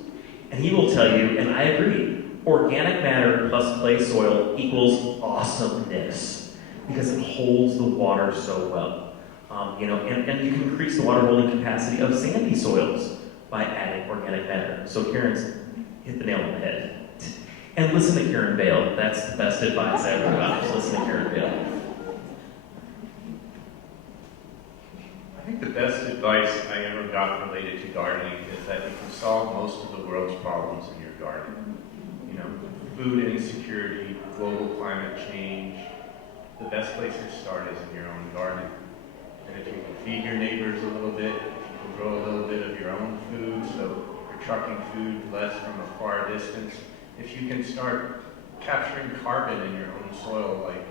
And he will tell you, and I agree, organic matter plus clay soil equals awesomeness because it holds the water so well. And you can increase the water holding capacity of sandy soils by adding organic matter. So Karen's hit the nail on the head. And listen to Karen Bale. That's the best advice I ever got. Just listen to Karen Bale. I think the best advice I ever got related to gardening is that you can solve most of the world's problems in your garden. Food insecurity, global climate change. The best place to start is in your own garden. And if you can feed your neighbors a little bit, you can grow a little bit of your own food, so you're trucking food less from a far distance. If you can start capturing carbon in your own soil, like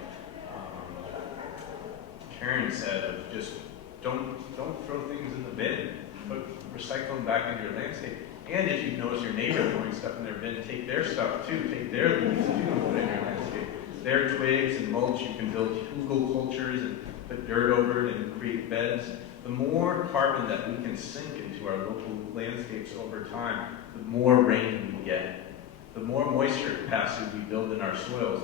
Karen said, of just don't throw things in the bin, but recycle them back into your landscape. And if you notice your neighbor throwing stuff in their bin, take their stuff too, take their leaves too, and put it in your landscape. Their twigs and mulch, you can build hugelkultures and put dirt over it and create beds. The more carbon that we can sink into our local landscapes over time, the more rain we get. The more moisture capacity we build in our soils.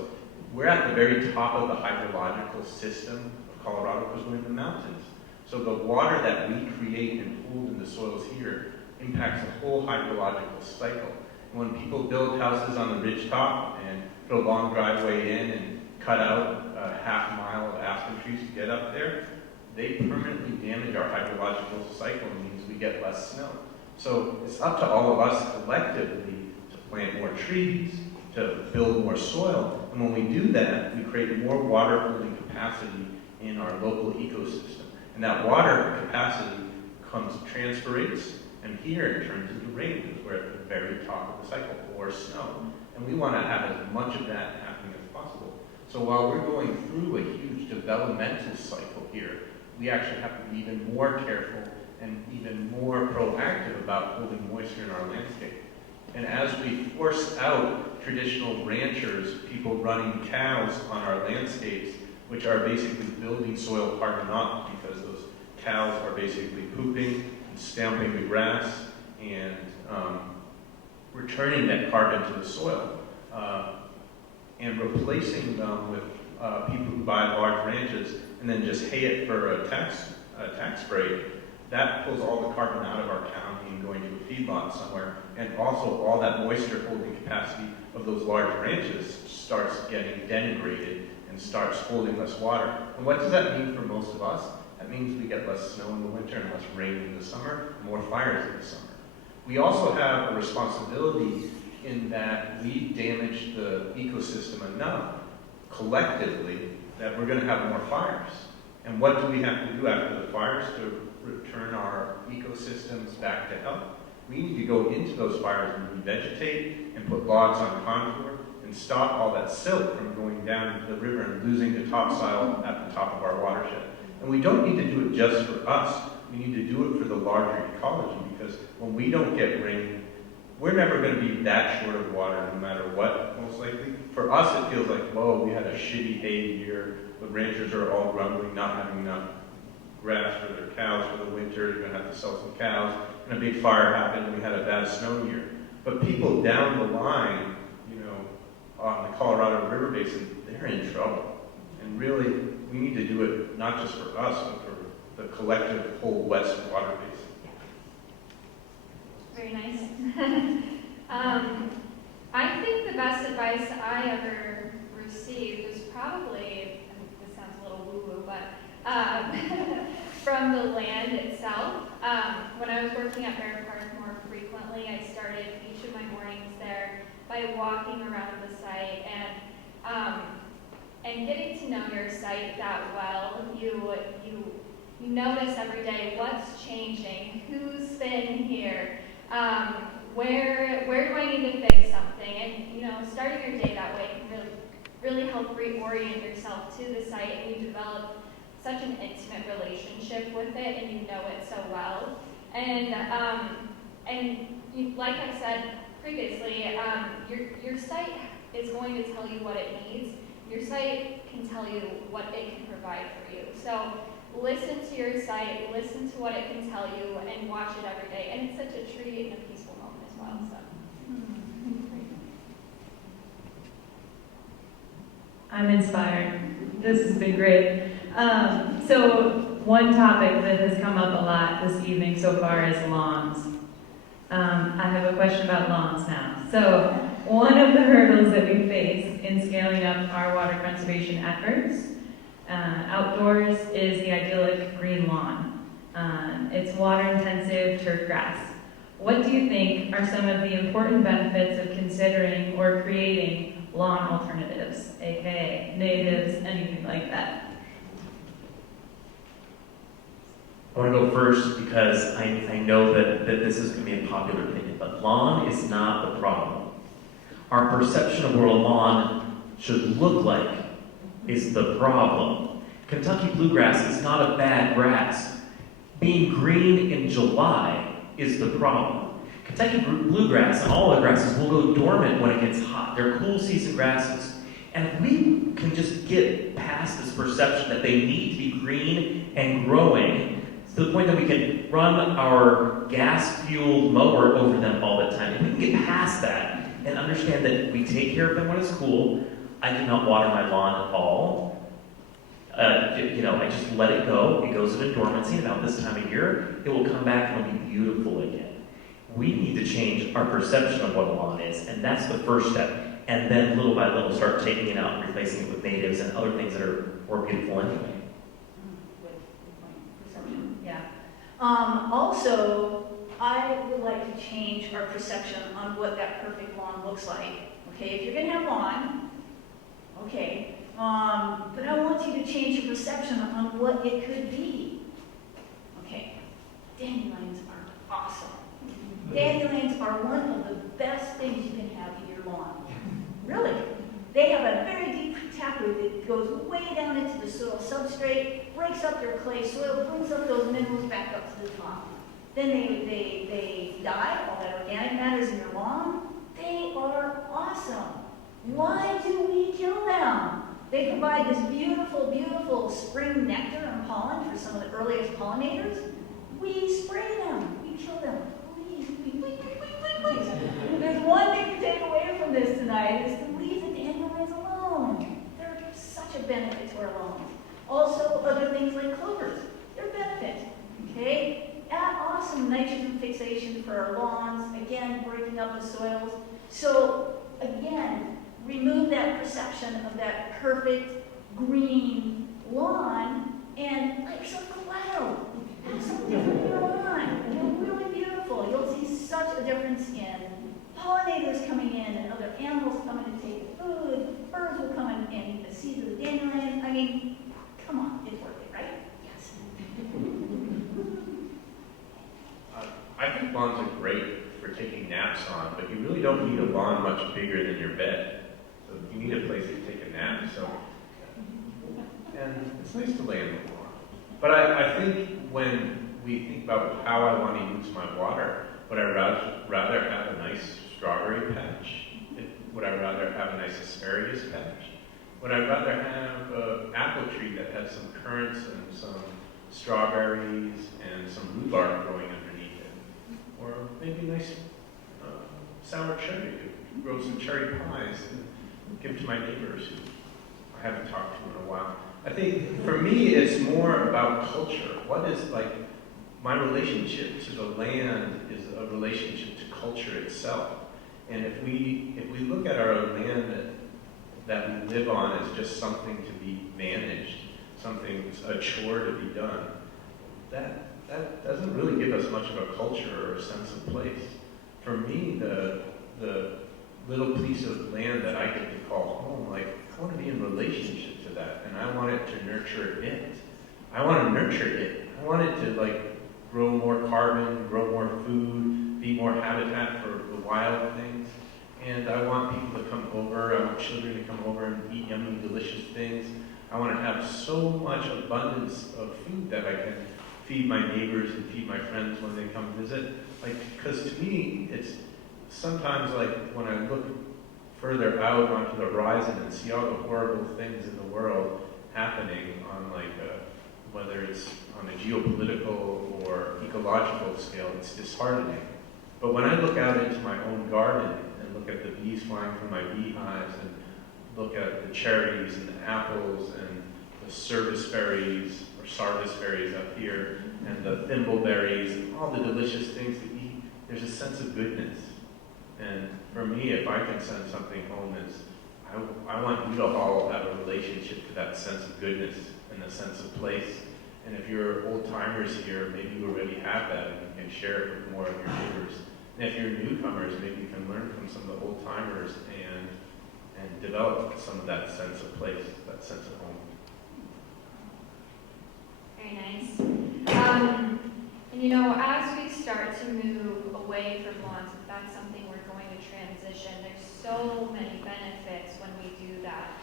We're at the very top of the hydrological system of Colorado because we're in the mountains. So the water that we create and hold in the soils here impacts the whole hydrological cycle. And when people build houses on the ridgetop and put a long driveway in and cut out a half mile of aspen trees to get up there, they permanently damage our hydrological cycle and means we get less snow. So it's up to all of us collectively to plant more trees, to build more soil. And when we do that, we create more water holding capacity in our local ecosystem. And that water capacity transpirates, and here it turns into rain because we're at the very top of the cycle, or snow. And we want to have as much of that happening as possible. So while we're going through a huge developmental cycle here, we actually have to be even more careful and even more proactive about holding moisture in our landscape. And as we force out traditional ranchers, people running cows on our landscapes, which are basically building soil carbon off because those cows are basically pooping and stamping the grass and returning that carbon to the soil, and replacing them with people who buy large ranches and then just hay it for a tax break. That pulls all the carbon out of our county and going to a feedlot somewhere, and also all that moisture holding capacity of those large ranches starts getting denigrated and starts holding less water. And what does that mean for most of us? That means we get less snow in the winter and less rain in the summer, and more fires in the summer. We also have a responsibility in that we damage the ecosystem enough collectively that we're going to have more fires. And what do we have to do after the fires to return our ecosystems back to health? We need to go into those fires and revegetate and put logs on contour and stop all that silt from going down into the river and losing the topsoil at the top of our watershed. And we don't need to do it just for us. We need to do it for the larger ecology, because when we don't get rain, we're never going to be that short of water no matter what, most likely. For us, it feels like, whoa, we had a shitty hay year. The ranchers are all grumbling, not having enough grass for their cows for the winter. They're going to have to sell some cows. And a big fire happened, and we had a bad snow year. But people down the line, on the Colorado River Basin, they're in trouble. And really, we need to do it not just for us, but for the collective whole West water basin. Very nice. I think the best advice I ever received was probably, and this sounds a little woo-woo, but from the land itself. When I was working at Bear Park more frequently, I started each of my mornings there by walking around the site and getting to know your site that well. You notice every day what's changing, who's been here, where do I need to fix something, and starting your day that way can really help reorient yourself to the site, and you develop such an intimate relationship with it, and you know it so well. And like I said previously, your site is going to tell you what it needs. Your site can tell you what it can provide for you. So listen to your site, listen to what it can tell you, and watch it every day. And it's such a treat and a peaceful moment as well. So. I'm inspired. This has been great. So one topic that has come up a lot this evening so far is lawns. I have a question about lawns now. So one of the hurdles that we face in scaling up our water conservation efforts outdoors is the idyllic green lawn. It's water-intensive turf grass. What do you think are some of the important benefits of considering or creating lawn alternatives, aka natives, anything like that? I want to go first because I know that this is going to be a popular opinion, but lawn is not the problem. Our perception of what a lawn should look like is the problem. Kentucky bluegrass is not a bad grass. Being green in July is the problem. Kentucky bluegrass and all other grasses will go dormant when it gets hot. They're cool season grasses. And if we can just get past this perception that they need to be green and growing to the point that we can run our gas-fueled mower over them all the time, if we can get past that and understand that we take care of them when it's cool. I do not water my lawn at all. I just let it go. It goes into dormancy, and about this time of year, it will come back and it'll be beautiful again. We need to change our perception of what a lawn is, and that's the first step. And then little by little start taking it out and replacing it with natives and other things that are more beautiful anyway. Yeah. Also, I would like to change our perception on what that perfect lawn looks like. Okay, if you're going to have lawn, okay, but I want you to change your perception on what it could be. Okay, dandelions are awesome. Dandelions are one of the best things you can have in your lawn. Really. They have a very deep taproot that goes way down into the soil substrate, breaks up your clay soil, brings up those minerals back up to to the top. Then they die, all that organic matter's in your lawn. They are awesome. Why do we kill them? They provide this beautiful, beautiful spring nectar and pollen for some of the earliest pollinators. We spray them, we kill them. Please. There's one thing to take away from this tonight is to leave the dandelions alone. They're such a benefit to our lawns. Also, other things like clovers, they're a benefit, okay? Add awesome nitrogen fixation for our lawns, again, breaking up the soils. So, again, remove that perception of that perfect green lawn and like some collateral. Have something different in your lawn. They're really beautiful. You'll see such a difference in pollinators coming in and other animals coming to take the food. Birds will come in and eat the seeds of the dandelion. I mean, come on, it's worth it, right? Yes. I think lawns are great for taking naps on, but you really don't need a lawn much bigger than your bed. So you need a place to take a nap. So, and it's nice to lay in the lawn. But I think when we think about how I want to use my water, would I rather have a nice strawberry patch? Would I rather have a nice asparagus patch? Would I rather have an apple tree that has some currants and some strawberries and some rhubarb growing underneath it? Or maybe a nice sour cherry, grow some cherry pies and give to my neighbors who I haven't talked to in a while. I think for me it's more about culture. What is like my relationship to the land is a relationship to culture itself. And if we look at our land that we live on as just something to be managed, something, a chore to be done, that doesn't really give us much of a culture or a sense of place. For me, the little piece of land that I get to call home, like, I want to be in relationship to that, and I want it to nurture it. I want to nurture it. I want it to, like, grow more carbon, grow more food, be more habitat for the wild things. And I want people to come over, I want children to come over and eat yummy, delicious things. I want to have so much abundance of food that I can feed my neighbors and feed my friends when they come visit. Like, because to me, it's sometimes like when I look further out onto the horizon and see all the horrible things in the world happening on like whether it's on a geopolitical or ecological scale, it's disheartening. But when I look out into my own garden and look at the bees flying from my beehives and look at the cherries and the apples and the service berries or sarvis berries up here and the thimbleberries and all the delicious things to eat, there's a sense of goodness. And for me, if I can send something home, is I want you to all have a relationship to that sense of goodness and a sense of place. And if you're old-timers here, maybe you already have that and you can share it with more of your neighbors. And if you're newcomers, maybe you can learn from some of the old-timers and develop some of that sense of place, that sense of home. Very nice. And you know, as we start to move away from lawns, if that's something we're going to transition, there's so many benefits when we do that.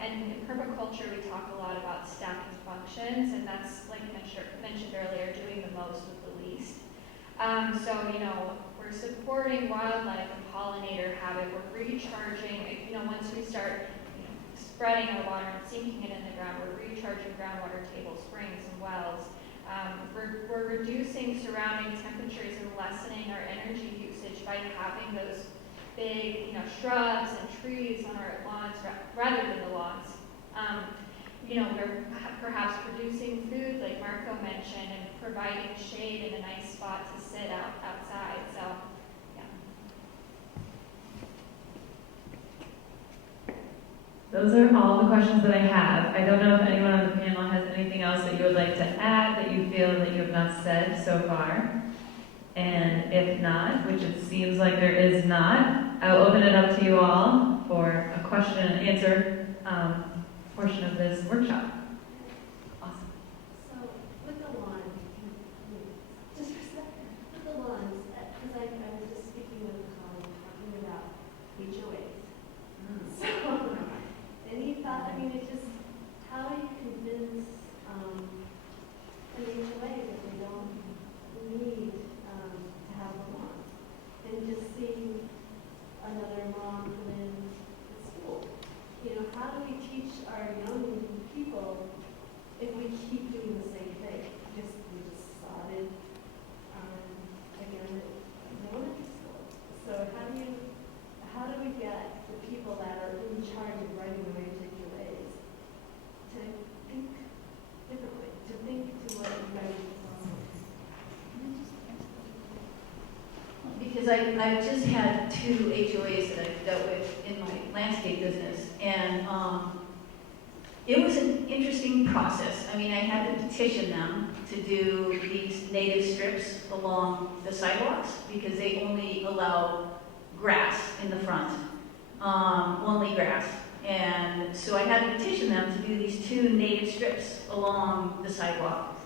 And in permaculture, we talk a lot about stacking functions, and that's, like I mentioned earlier, doing the most with the least. So, you know, we're supporting wildlife and pollinator habit. We're recharging, you know, once we start spreading our water and sinking it in the ground, we're recharging groundwater tables, springs, and wells. We're reducing surrounding temperatures and lessening our energy usage by having those big, you know, shrubs and trees on our lawns rather than the lawns. You know, we're perhaps producing food, like Marco mentioned, and providing shade and a nice spot to sit outside. So, yeah. Those are all the questions that I have. I don't know if anyone on the panel has anything else that you would like to add that you feel that you have not said so far. And if not, which it seems like there is not, I'll open it up to you all for a question and answer portion of this workshop. Awesome. So with the lawn, just for a second, with the lawns, because I was just speaking with a colleague talking about HOAs. So, any thought, I mean, it just, how do you convince an HOA that they don't I've just had 2 HOAs that I've dealt with in my landscape business, and it was an interesting process. I mean, I had to petition them to do these native strips along the sidewalks because they only allow grass in the front, only grass. And so I had to petition them to do these 2 native strips along the sidewalk.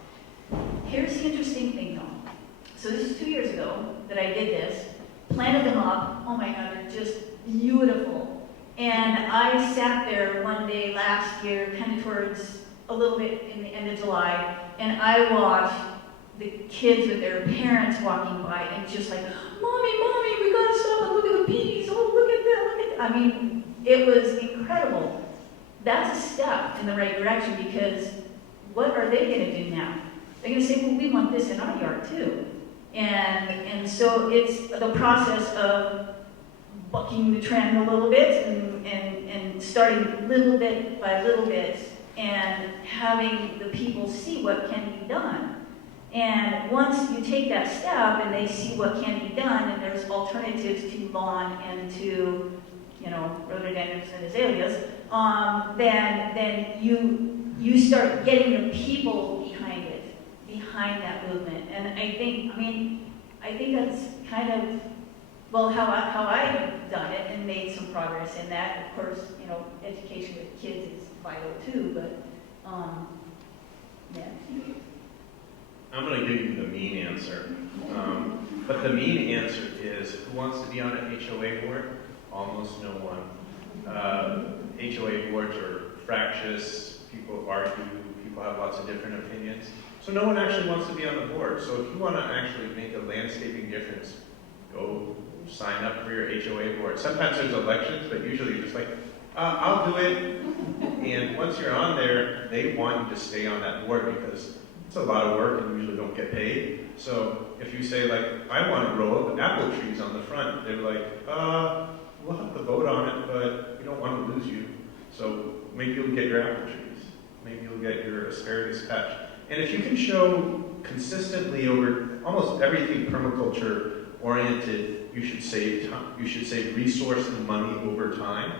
Here's the interesting thing though. So this is 2 years ago that I did this, planted them up. Oh my God, they're just beautiful. And I sat there one day last year, kind of towards a little bit in the end of July, and I watched the kids with their parents walking by and just like, Mommy, we gotta stop and look at the bees. Oh, look at that, look at that. I mean, it was incredible. That's a step in the right direction because what are they gonna do now? They're gonna say, well, we want this in our yard too. And so it's the process of bucking the trend a little bit and starting little bit by little bit and having the people see what can be done. And once you take that step and they see what can be done and there's alternatives to lawn and to, rhododendrons and azaleas, then you start getting the people behind it, behind that movement. And I think that's kind of, well, how I've done it and made some progress in that. Of course, education with kids is vital too, but, yeah. I'm going to give you the mean answer. But the mean answer is, who wants to be on an HOA board? Almost no one. HOA boards are fractious, people argue, people have lots of different opinions. So no one actually wants to be on the board. So if you want to actually make a landscaping difference, go sign up for your HOA board. Sometimes there's elections, but usually you're just like, I'll do it. And once you're on there, they want you to stay on that board because it's a lot of work and you usually don't get paid. So if you say like, I want to grow apple trees on the front, they're like, we'll have to vote on it, but we don't want to lose you. So maybe you'll get your apple trees. Maybe you'll get your asparagus patch. And if you can show consistently over almost everything permaculture oriented, you should save time. You should save resource and money over time.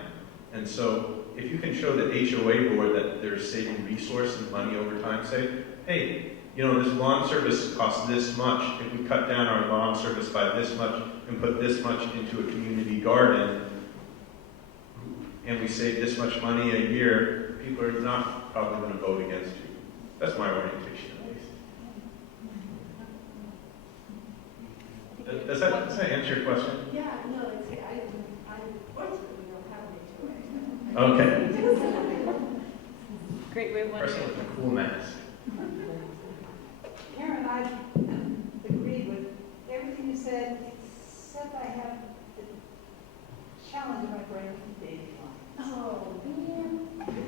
And so if you can show the HOA board that they're saving resource and money over time, say, hey, this lawn service costs this much. If we cut down our lawn service by this much and put this much into a community garden, and we save this much money a year, people are not probably going to vote against you. That's my orientation, at least. Does that answer your question? Yeah, no, unfortunately, we don't have an HOA. Okay. Great way of Person with a cool mask. Karen, I agree with everything you said, except I have the challenge in my brain with the dandelions. Oh, man.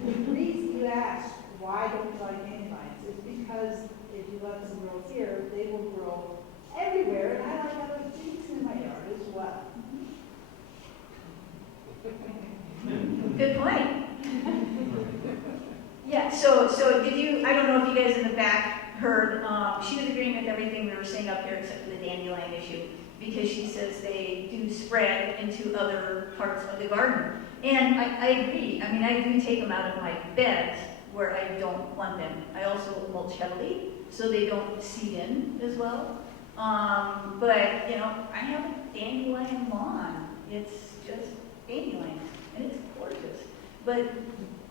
The reason you asked why don't you like dandelions is because if you let them grow here, they will grow everywhere, and I like other things in my yard as well. Good point. Yeah, so did you, I don't know if you guys in the back heard, she was agreeing with everything we were saying up here except for the dandelion issue, because she says they do spread into other parts of the garden. And I agree. I mean, I do take them out of my beds where I don't want them. I also mulch heavily, so they don't seed in as well. But, I have a dandelion lawn. It's just dandelions, and it's gorgeous. But,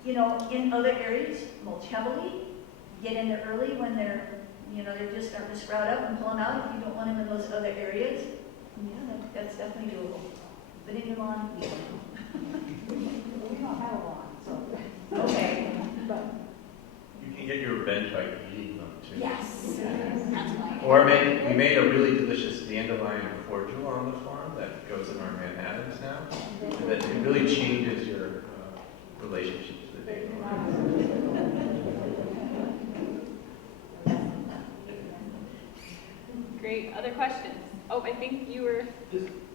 in other areas, mulch heavily, get in there early when they're just starting to sprout up and pull them out if you don't want them in those other areas. Yeah, that's definitely doable. But in your lawn, we don't have a lawn, so. Okay. But You can get your revenge by eating them too. Yes. That's why. Or we made a really delicious dandelion cordial on the farm that goes in our Manhattans now. And that it really changes your relationship to the dandelion. Great. Other questions? Oh, I think you were.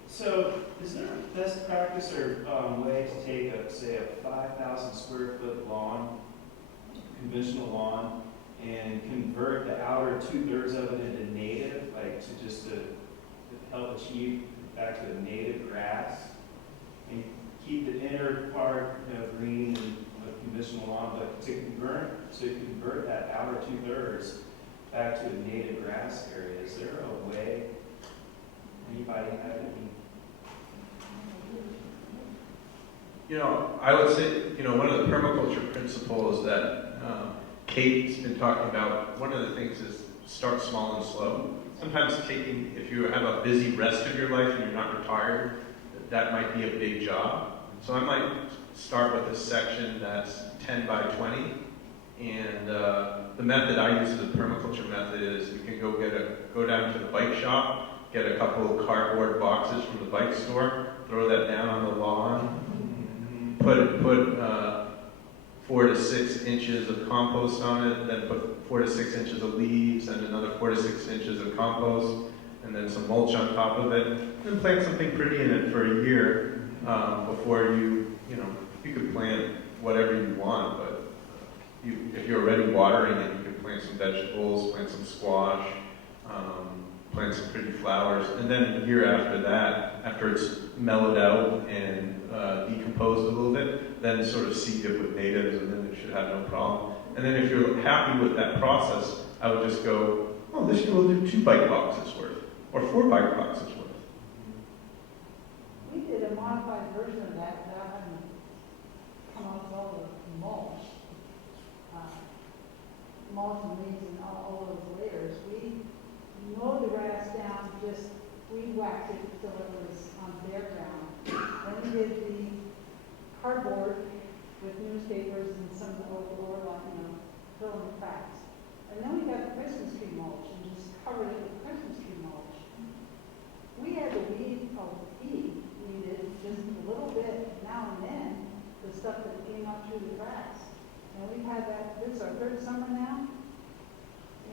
So, is there a best practice or way to take say a 5,000 square foot lawn, conventional lawn, and convert the outer 2/3 of it into native, like to help achieve back to a native grass, and keep the inner part, green and with conventional lawn, but to convert that outer 2/3 back to a native grass area, is there a way? Anybody have any? I would say, one of the permaculture principles that Kate's been talking about, one of the things is start small and slow. Sometimes if you have a busy rest of your life and you're not retired, that might be a big job. So I might start with a section that's 10 by 20. And the method I use as a permaculture method is you can go down to the bike shop, get a couple of cardboard boxes from the bike store, throw that down on the lawn, put 4 to 6 inches of compost on it, then put 4 to 6 inches of leaves and another 4 to 6 inches of compost, and then some mulch on top of it, and plant something pretty in it for a year before you could plant whatever you want, but if you're already watering it, you can plant some vegetables, plant some squash, plant some pretty flowers, and then a year after that, after it's mellowed out and decomposed a little bit, then sort of seed it with natives, and then it should have no problem. And then if you're happy with that process, I would just go, oh, this year we'll do 2 bike boxes worth, or 4 bike boxes worth. We did a modified version of that without having to come up with all the mulch and leaves and all those layers. We mowed the grass down, just weed whacked it till it was on bare ground. Then we did the cardboard with newspapers and some of the lower, fill in the cracks. And then we got the Christmas tree mulch and just covered it with Christmas tree mulch. We had to weeded just a little bit now and then, the stuff that came up through the cracks. And we've had that, this is our 3rd summer now.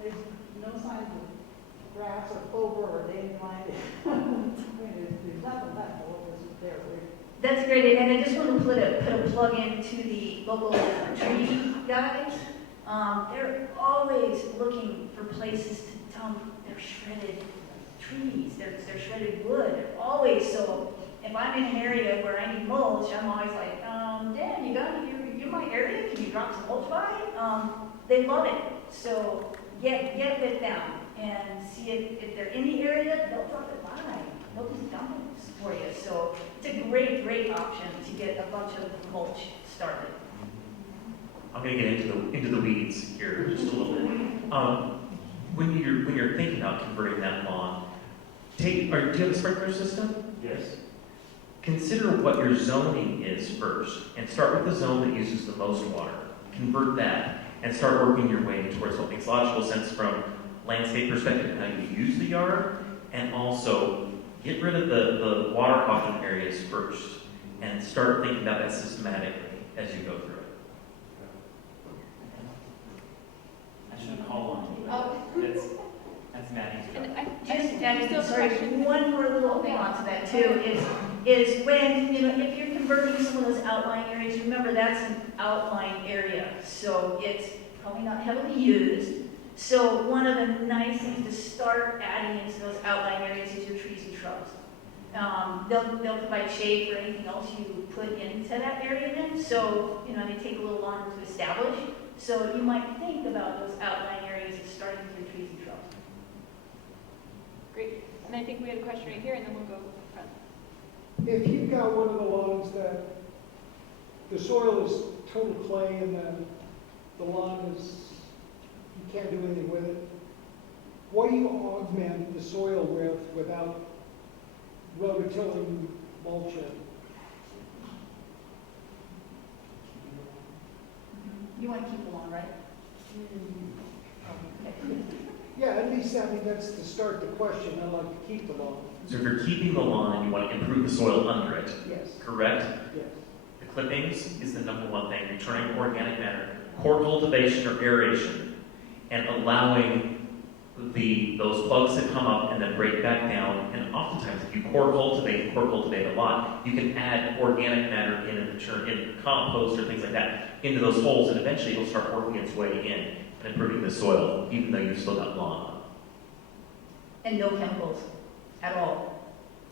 There's no signs of grass or clover or dandelion. There's nothing left of what was there. That's great, and I just want to put a plug into the local tree guys. They're always looking for places to dump their shredded trees, their shredded wood. They're always, so if I'm in an area where I need mulch, I'm always like, Dan, you're my area, can you drop some mulch by? They love it, so get with them and see if they're in the area, they'll drop it by. They'll just dump it for you. So it's a great option to get a bunch of mulch started. I'm going to get into the weeds here just a little bit. When you're thinking about converting that lawn, do you have a sprinkler system? Yes. Consider what your zoning is first, and start with the zone that uses the most water. Convert that, and start working your way towards what makes logical sense from landscape perspective and how you use the yard, and also get rid of the water hogging areas first, and start thinking about that systematically as you go through it. I shouldn't call on you, Oh. but that's Maddie's job. Sorry, one more little thing onto that too is when, if you're converting some of those outlying areas, remember that's an outlying area, so it's probably not heavily used. So one of the nice things to start adding into those outlying areas is your trees and shrubs. They'll provide shade for anything else you put into that area then, so, they take a little longer to establish. So you might think about those outlying areas as starting with your trees and shrubs. Great. And I think we had a question right here, and then we'll go front. If you've got one of the lawns that the soil is total clay and the lawn is, you can't do anything with it, what do you augment the soil with without rototilling, mulching? You want to keep the lawn, right? Yeah, at least, that's to start the question. I like to keep the lawn. So if you're keeping the lawn and you want to improve the soil under it, Yes. correct? Yes. The clippings is the #1 thing, returning organic matter, core cultivation or aeration, and allowing those plugs to come up and then break back down. And oftentimes, if you core cultivate a lot, you can add organic matter in compost or things like that into those holes, and eventually it'll start working its way in and improving the soil, even though you've still got lawn. And no chemicals at all.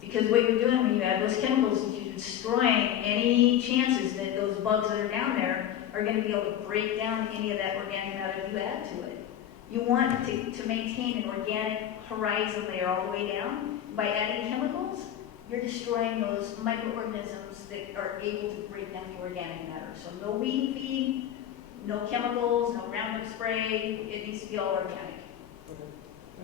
Because what you're doing when you add those chemicals is you're destroying any chances that those bugs that are down there are going to be able to break down any of that organic matter you add to it. You want to maintain an organic horizon layer all the way down. By adding chemicals, you're destroying those microorganisms that are able to break down the organic matter. So no weed feed, no chemicals, no Roundup spray. It needs to be all organic.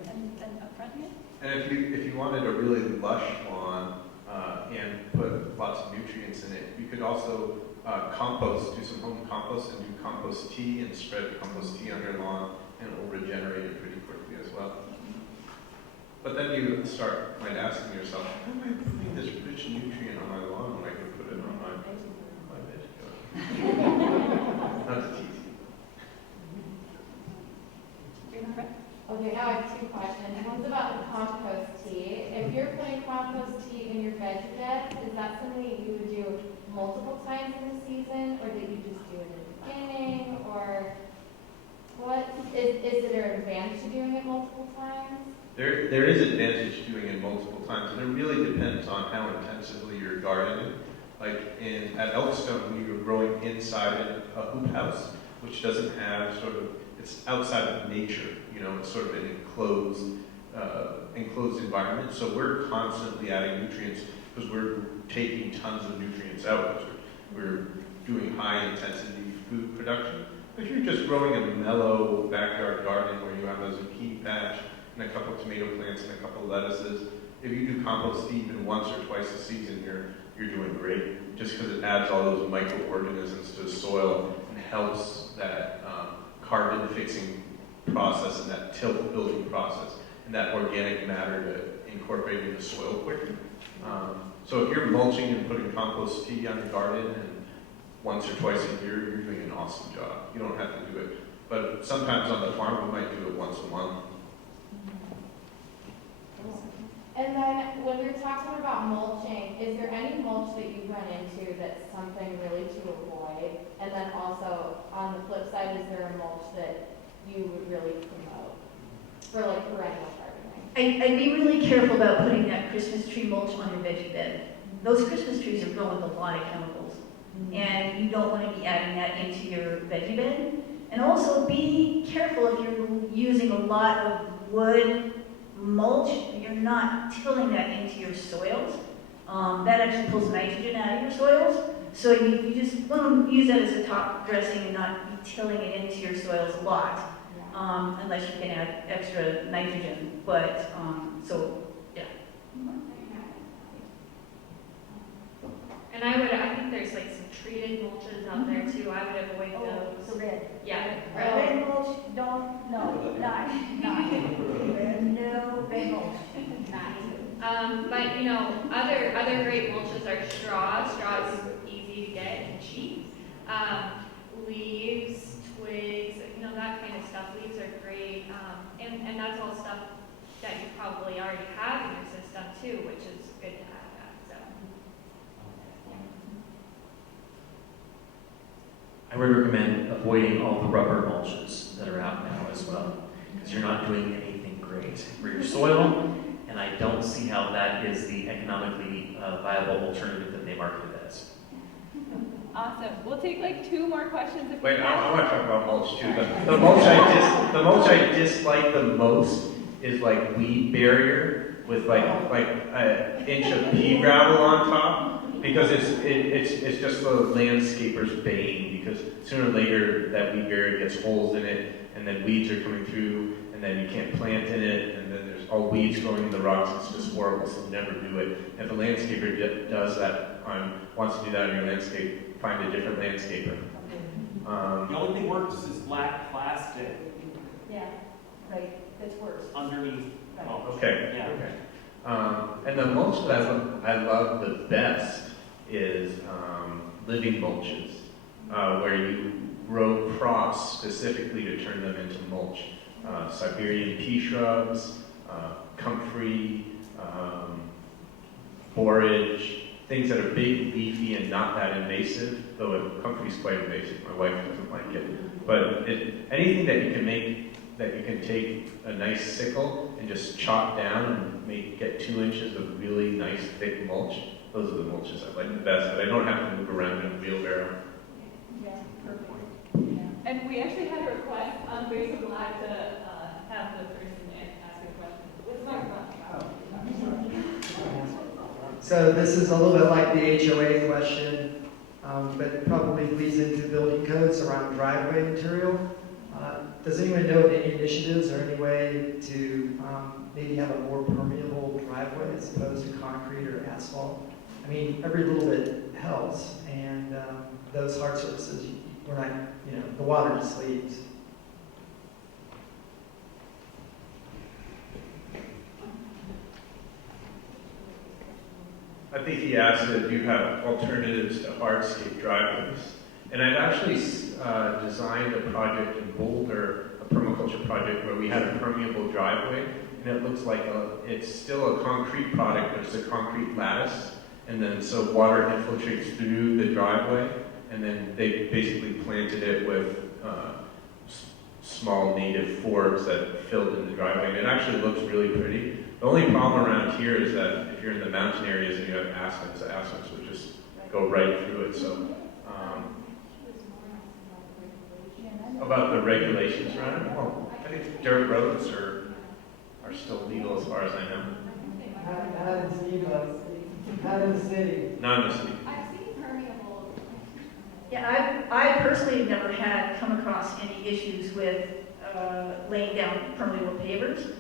And up front here? And if you wanted a really lush lawn and put lots of nutrients in it, you could also compost, do some home compost and do compost tea and spread compost tea on your lawn, and it will regenerate it pretty quickly as well. But then you might asking yourself, how am I putting this rich nutrient on my lawn when I could put it on my veg? That's easy. Okay, now I have two questions. One's about the compost tea. If you're putting compost tea in your veg bed, is that something that you would do multiple times in the season, or that you just do it in the beginning, or what? Is there an advantage to doing it multiple times? There is advantage to doing it multiple times, and it really depends on how intensively you're gardening. Like at Elkstone, we were growing inside a hoop house, which doesn't have it's outside of nature, it's sort of an enclosed environment. So we're constantly adding nutrients because we're taking tons of nutrients out. We're doing high intensity food production. If you're just growing a mellow backyard garden where you have a zucchini patch and a couple of tomato plants and a couple of lettuces, if you do compost tea even once or twice a season, you're doing great, just because it adds all those microorganisms to the soil and helps that carbon fixing process and that tilt building process and that organic matter to incorporate in the soil quicker. So if you're mulching and putting compost tea on your garden and once or twice a year, you're doing an awesome job. You don't have to do it. But sometimes on the farm, we might do it once a month. And then when we're talking about mulching, is there any mulch that you run into that's something really to avoid? And then also, on the flip side, is there a mulch that you would really promote for like perennial gardening? I'd be really careful about putting that Christmas tree mulch on your veggie bed. Those Christmas trees are grown with a lot of chemicals, and you don't want to be adding that into your veggie bed. And also be careful if you're using a lot of wood mulch, you're not tilling that into your soils. That actually pulls nitrogen out of your soils. So you just want to use that as a top dressing and not be tilling it into your soils a lot, unless you can add extra nitrogen. But, yeah. And I think there's like some treated mulches out there too. I would avoid those. So red. Yeah. Red mulch, not. No red mulch. But other great mulches are straw. Straw is easy to get and cheap. Leaves, twigs, that kind of stuff. Leaves are great, and that's all stuff that you probably already have in your system too, which is good to have that. So. I would recommend avoiding all the rubber mulches that are out now as well, because you're not doing anything great for your soil, and I don't see how that is the economically viable alternative that they market it as. Awesome. We'll take like 2 more questions. If Wait, I want to talk about mulch too. The mulch I dislike the most is like weed barrier with like an inch of pea gravel on top, because it's just the landscaper's bane, because sooner or later that weed barrier gets holes in it, and then weeds are coming through, and then you can't plant in it, and then there's all weeds growing in the rocks. It's just horrible, so never do it. If the landscaper does that, wants to do that in your landscape, find a different landscaper. The only thing works is black plastic Yeah, right. That's worse. underneath. Right. mulch. Okay. Yeah. Okay. And the mulch that I love the best is living mulches, where you grow crops specifically to turn them into mulch. Siberian pea shrubs, comfrey, borage, things that are big, leafy, and not that invasive, though comfrey is quite invasive. My wife doesn't like it. But anything that you can make that you can take a nice sickle and just chop down and get 2 inches of really nice thick mulch. Those are the mulches I like the best, but I don't have to move around in a wheelbarrow. Yeah, perfect. Yeah. And we actually had a request on Facebook Live to have the person ask a question. What's the microphone? So this is a little bit like the HOA question, but probably bleeds into building codes around driveway material. Does anyone know of any initiatives or any way to maybe have a more permeable driveway as opposed to concrete or asphalt? I mean, every little bit helps, and those hard surfaces, we're not, the water just leaves. I think he asked if you have alternatives to hardscape driveways. And I've actually designed a project in Boulder, a permaculture project where we had a permeable driveway, and it looks like it's still a concrete product, but it's a concrete lattice. And then so water infiltrates through the driveway, and then they basically planted it with small native forbs that filled in the driveway. And it actually looks really pretty. The only problem around here is that if you're in the mountain areas and you have aspens, the aspens would just go right through it. So about the regulations around it, well, I think dirt roads are still legal as far as I know. Not in the city. Not in the city. I've seen permeable. Yeah, I personally have never come across any issues with laying down permeable pavers.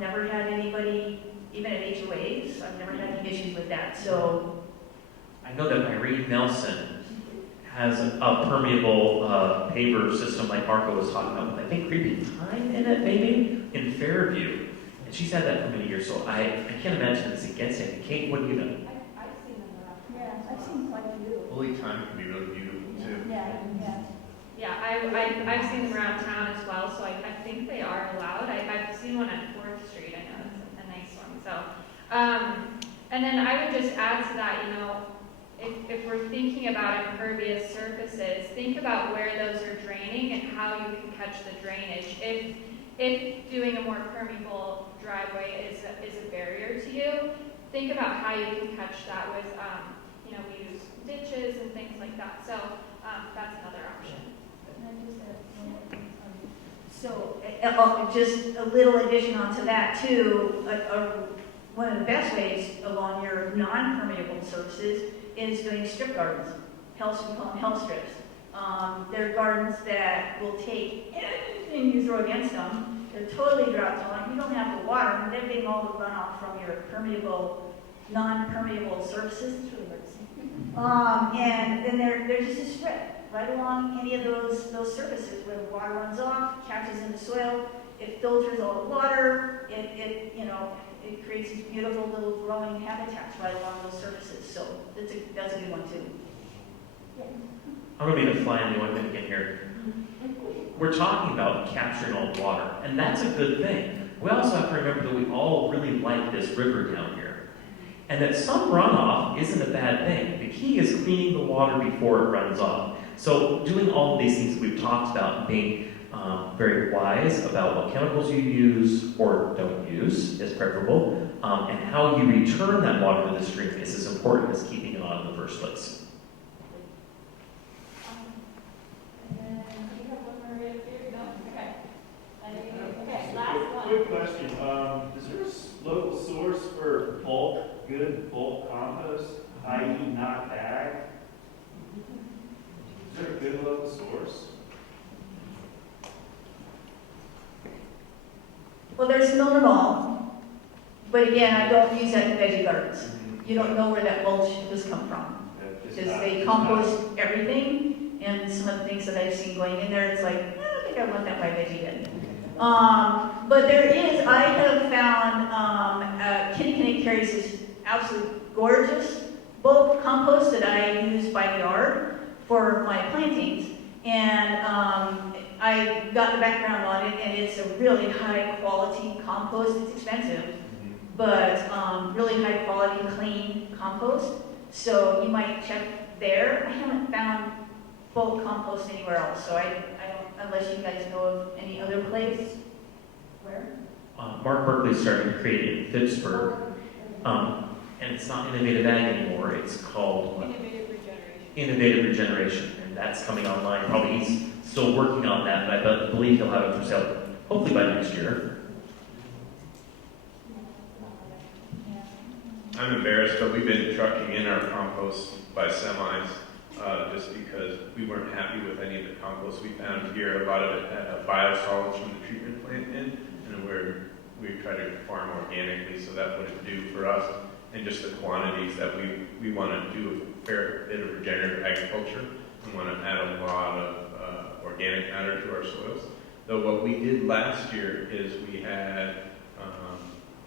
Never had anybody, even at HOAs, I've never had any issues with that, so. I know that Irene Nelson has a permeable paver system like Marco was talking about, with I think Creepy Time in it, maybe, in Fairview. And she's had that for many years, so I can't imagine it's against it. Kate, what do you know? I've seen them around. Yeah, I've seen quite a few. Holy Time can be really beautiful too. Yeah, yeah. Yeah, I've seen them around town as well, so I think they are allowed. I've seen one at 4th Street, I know it's a nice one. So, and then I would just add to that, if we're thinking about impervious surfaces, think about where those are draining and how you can catch the drainage. If doing a more permeable driveway is a barrier to you, think about how you can catch that with, we use ditches and things like that. So that's another option. So, just a little addition onto that too, one of the best ways along your non-permeable surfaces is doing strip gardens. We call them hell strips. They're gardens that will take anything you throw against them. They're totally drought tolerant. You don't have to water them. They're getting all the runoff from your permeable, non-permeable surfaces. It's really hard to see. And then they're just a strip right along any of those surfaces where the water runs off, catches in the soil, it filters all the water, it creates these beautiful little growing habitats right along those surfaces. So that's a good one too. I'm going to be the fly in the ointment again here. We're talking about capturing all the water, and that's a good thing. We also have to remember that we all really like this river down here, and that some runoff isn't a bad thing. The key is cleaning the water before it runs off. So doing all of these things that we've talked about and being very wise about what chemicals you use or don't use is preferable, and how you return that water to the stream is as important as keeping it on in the first place. Quick question, is there a local source for good bulk compost, i.e. not bag? Is there a good local source? Well, there's Milner Mall, but again, I don't use that in veggie gardens. You don't know where that mulch has come from. Because they compost everything, and some of the things that I've seen going in there, it's like, I don't think I want that in my veggie bin. But I have found, Kitty Connect carries this absolutely gorgeous bulk compost that I use by the yard for my plantings. And I got the background on it, and it's a really high quality compost. It's expensive, but really high quality, clean compost. So you might check there. I haven't found bulk compost anywhere else, so I don't unless you guys know of any other place. Where? Mark Berkeley's starting to create it in Pittsburgh. And it's not innovative ag anymore. It's called Innovative Regeneration, and that's coming online. Probably he's still working on that, but I believe he'll have it for sale hopefully by next year. I'm embarrassed, but we've been trucking in our compost by semis just because we weren't happy with any of the compost we found here. A lot of it had biosolids from the treatment plant in, and we try to farm organically, so that wouldn't do for us. And just the quantities that we want to do a fair bit of regenerative agriculture. We want to add a lot of organic matter to our soils. Though what we did last year is we had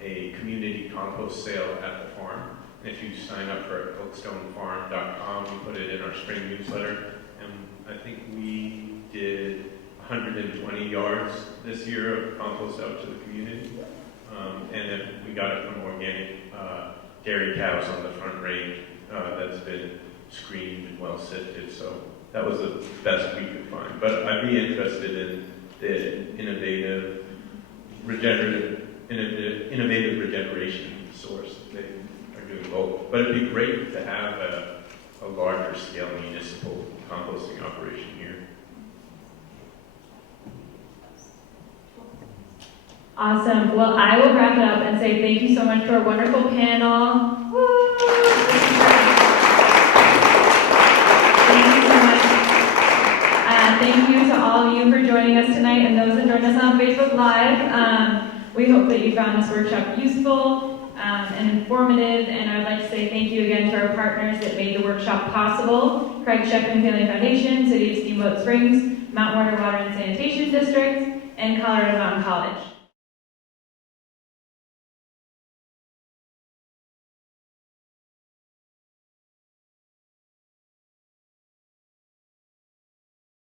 a community compost sale at the farm. And if you sign up for oakstonefarm.com, we put it in our spring newsletter. And I think we did 120 yards this year of compost out to the community. And then we got it from organic dairy cows on the front range that's been screened and well sifted. So that was the best we could find. But I'd be interested in the innovative regeneration source. They are doing both. But it'd be great to have a larger scale municipal composting operation here. Awesome. Well, I will wrap it up and say thank you so much to our wonderful panel. Woo! Thank you so much. Thank you to all of you for joining us tonight and those that joined us on Facebook Live. We hope that you found this workshop useful and informative, and I'd like to say thank you again to our partners that made the workshop possible: Craig Shepard Family Foundation, City of Steamboat Springs, Mount Warner Water and Sanitation District, and Colorado Mountain College.